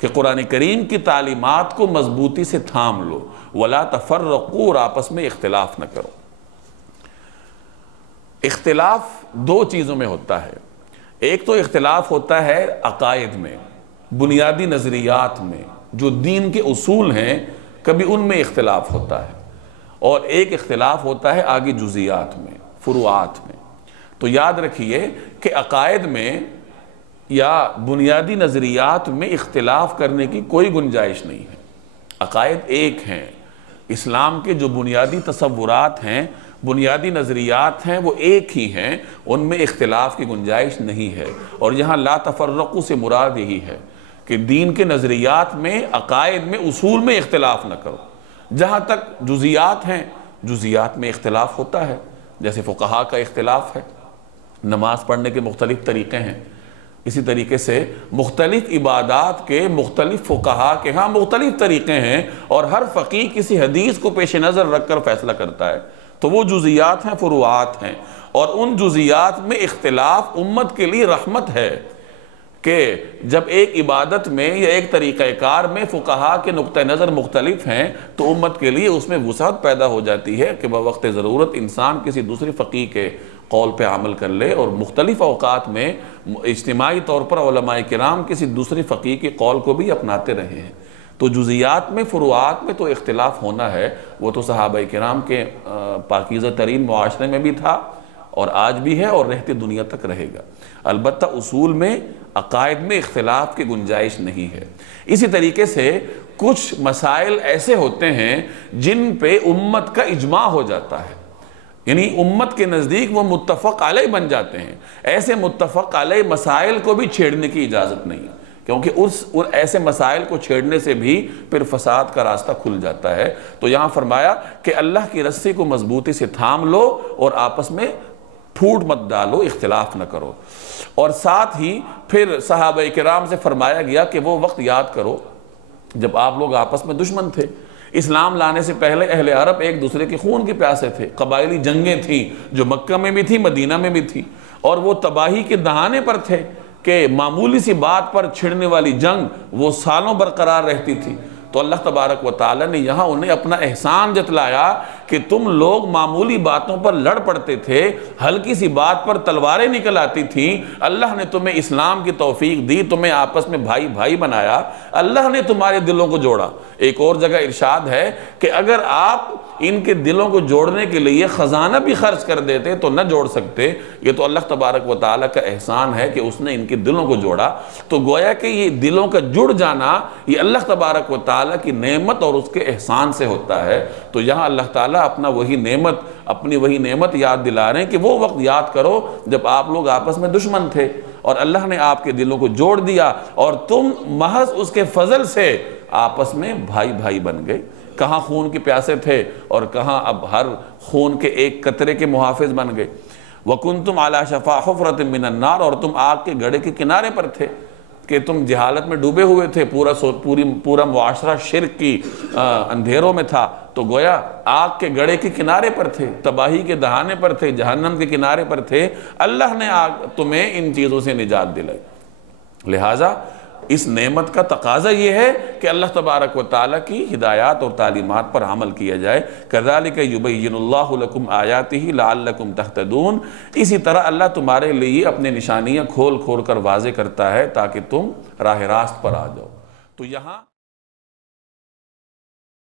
کہ قرآن کریم کی تعلیمات کو مضبوطی سے تھام لو، وَلَا تَفَرَّقُوا، اور آپس میں اختلاف نہ کرو۔ اختلاف 2 چیزوں میں ہوتا ہے۔ ایک تو اختلاف ہوتا ہے عقائد میں، بنیادی نظریات میں، جو دین کے اصول ہیں، کبھی ان میں اختلاف ہوتا ہے، اور ایک اختلاف ہوتا ہے آگے جزیات میں، فروعات میں۔ تو یاد رکھیے کہ عقائد میں یا بنیادی نظریات میں اختلاف کرنے کی کوئی گنجائش نہیں ہے۔ عقائد ایک ہیں، اسلام کے جو بنیادی تصورات ہیں، بنیادی نظریات ہیں، وہ ایک ہی ہیں، ان میں اختلاف کی گنجائش نہیں ہے۔ اور یہاں لا تفرقوا سے مراد یہی ہے کہ دین کے نظریات میں، عقائد میں، اصول میں اختلاف نہ کرو۔ جہاں تک جزیات ہیں، جزیات میں اختلاف ہوتا ہے، جیسے فقہا کا اختلاف ہے، نماز پڑھنے کے مختلف طریقے ہیں، اسی طریقے سے مختلف عبادات کے مختلف فقہا کے ہاں مختلف طریقے ہیں، اور ہر فقیہ کسی حدیث کو پیش نظر رکھ کر فیصلہ کرتا ہے۔ تو وہ جزیات ہیں، فروعات ہیں، اور ان جزیات میں اختلاف امت کے لیے رحمت ہے کہ جب ایک عبادت میں یا ایک طریقہ کار میں فقہا کے نقطہ نظر مختلف ہیں تو امت کے لیے اس میں وسعت پیدا ہو جاتی ہے کہ بوقت ضرورت انسان کسی دوسری فقیہ کے قول پہ عمل کر لے، اور مختلف اوقات میں اجتماعی طور پر علماء کرام کسی دوسری فقیہ کے قول کو بھی اپناتے رہے ہیں۔ تو جزیات میں، فروعات میں تو اختلاف ہونا ہے، وہ تو صحابہ کرام کے پاکیزہ ترین معاشرے میں بھی تھا، اور آج بھی ہے، اور رہتی دنیا تک رہے گا۔ البتہ اصول میں، عقائد میں اختلاف کی گنجائش نہیں ہے۔ اسی طریقے سے کچھ مسائل ایسے ہوتے ہیں جن پہ امت کا اجماع ہو جاتا ہے، یعنی امت کے نزدیک وہ متفق علیہ بن جاتے ہیں۔ ایسے متفق علیہ مسائل کو بھی چھیڑنے کی اجازت نہیں ہے، کیونکہ ایسے مسائل کو چھیڑنے سے بھی پھر فساد کا راستہ کھل جاتا ہے۔ تو یہاں فرمایا کہ اللہ کی رسی کو مضبوطی سے تھام لو، اور آپس میں پھوٹ مت ڈالو، اختلاف نہ کرو۔ اور ساتھ ہی پھر صحابہ کرام سے فرمایا گیا کہ وہ وقت یاد کرو جب آپ لوگ آپس میں دشمن تھے۔ اسلام لانے سے پہلے اہل عرب ایک دوسرے کے خون کے پیاسے تھے، قبائلی جنگیں تھیں جو مکہ میں بھی تھی، مدینہ میں بھی تھی، اور وہ تباہی کے دہانے پر تھے کہ معمولی سی بات پر چھڑنے والی جنگ وہ سالوں برقرار رہتی تھی۔ تو اللہ تبارک و تعالی نے یہاں انہیں اپنا احسان جتلایا کہ تم لوگ معمولی باتوں پر لڑ پڑتے تھے، ہلکی سی بات پر تلواریں نکل آتی تھیں، اللہ نے تمہیں اسلام کی توفیق دی، تمہیں آپس میں بھائی بھائی بنایا، اللہ نے تمہارے دلوں کو جوڑا۔ ایک اور جگہ ارشاد ہے کہ اگر آپ ان کے دلوں کو جوڑنے کے لیے خزانہ بھی خرچ کر دیتے تو نہ جوڑ سکتے۔ یہ تو اللہ تبارک و تعالیٰ کا احسان ہے کہ اس نے ان کے دلوں کو جوڑا۔ تو گویا کہ یہ دلوں کا جڑ جانا یہ اللہ تبارک و تعالیٰ کی نعمت اور اس کے احسان سے ہوتا ہے۔ تو یہاں اللہ تعالیٰ اپنی وہی نعمت یاد دلا رہے ہیں کہ وہ وقت یاد کرو جب آپ لوگ آپس میں دشمن تھے، اور اللہ نے آپ کے دلوں کو جوڑ دیا، اور تم محض اس کے فضل سے آپس میں بھائی بھائی بن گئے۔ کہاں خون کے پیاسے تھے اور کہاں اب ہر خون کے ایک قطرے کے محافظ بن گئے۔ وَكُنْتُمْ عَلَى شَفَا حُفْرَةٍ مِّنَ النَّارِ، اور تم آگ کے گڑھے کے کنارے پر تھے کہ تم جہالت میں ڈوبے ہوئے تھے، پورا معاشرہ شرک کی اندھیروں میں تھا، تو گویا آگ کے گڑھے کے کنارے پر تھے، تباہی کے دہانے پر تھے، جہنم کے کنارے پر تھے۔ اللہ نے تمہیں ان چیزوں سے نجات دلائی۔ لہٰذا اس نعمت کا تقاضا یہ ہے کہ اللہ تبارک و تعالیٰ کی ہدایات اور تعلیمات پر عمل کیا جائے۔ كَذَلِكَ يُبَيِّنُ اللَّهُ لَكُمْ آيَاتِهِ لَعَلَّكُمْ تَهْتَدُونَ۔ اسی طرح اللہ تمہارے لیے اپنے نشانیاں کھول کھول کر واضح کرتا ہے تاکہ تم راہ راست پر آ جاؤ۔ تو یہاں